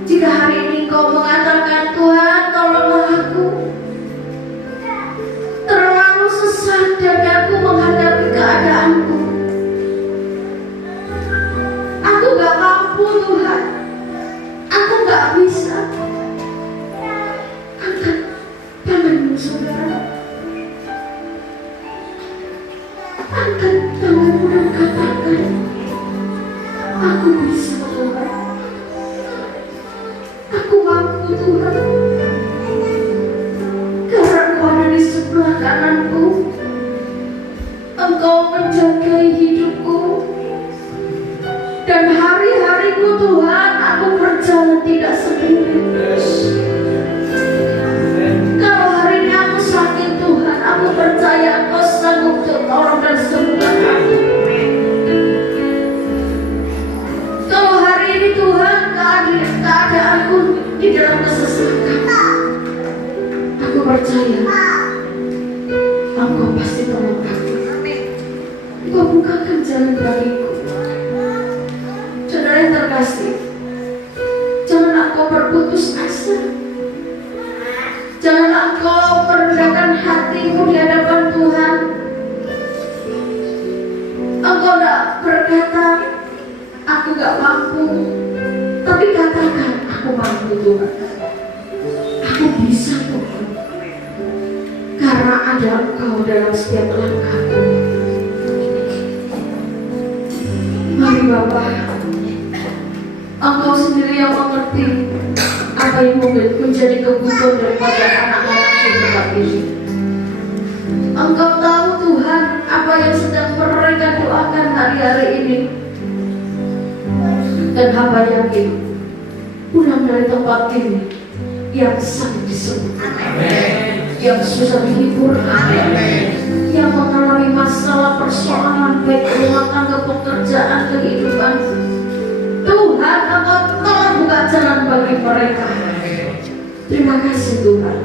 Jika hari ini kau mengatakan, Tuhan, tolonglah aku, terlalu sesat dan aku menghadapi keadaanku, aku gak mampu Tuhan, aku gak bisa. Angkat tanganmu saudara, angkat tanganmu dan katakan, aku bisa Tuhan, aku mampu Tuhan, karena Engkau ada di sebelah kananku, Engkau menjaga hidupku, dan hari-hariku Tuhan aku berjalan tidak sendiri. Kalau hari ini aku sakit Tuhan, aku percaya Engkau sanggup untuk tolong dan sembuhkan aku. Kalau hari ini Tuhan keadaanku di dalam kesesakan, aku percaya Engkau pasti tolong aku. Engkau bukakan jalan bagiku. Saudara yang terkasih, janganlah engkau berputus asa, janganlah engkau merendahkan hatimu di hadapan Tuhan. Engkau tidak berkata, aku gak mampu, tapi katakan, aku mampu Tuhan, aku bisa Tuhan, karena ada Engkau dalam setiap langkahku. Mari Bapa, Engkau sendiri yang mengerti apa yang mungkin menjadi kebutuhan daripada anak-anak di tempat ini. Engkau tahu Tuhan apa yang sedang mereka doakan hari-hari ini. Dan hamba yakin pulang dari tempat ini yang sangat disebut, yang susah dihibur, yang mengalami masalah persoalan baik rumah tangga, pekerjaan, kehidupan, Tuhan Engkau tolong buka jalan bagi mereka. Terima kasih Tuhan.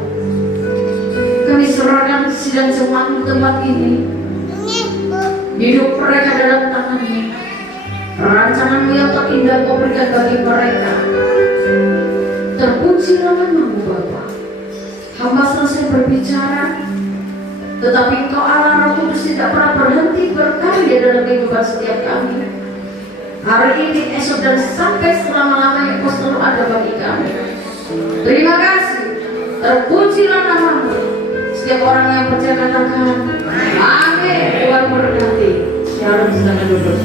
Kami serahkan sidang jemaat tempat ini, hidup mereka dalam tangan-Mu. Rancangan-Mu yang terindah Kau berikan bagi mereka. Terpuji nama-Mu Bapa. Hamba selesai berbicara, tetapi Engkau Allah Roh Kudus tidak pernah berhenti berkarya dalam kehidupan setiap kami. Hari ini, esok, dan sampai selama-lamanya Kau selalu ada bagi kami. Terima kasih. Terpujilah nama-Mu. Setiap orang yang percaya katakan amin. Tuhan memberkati. Shalom, silakan duduk.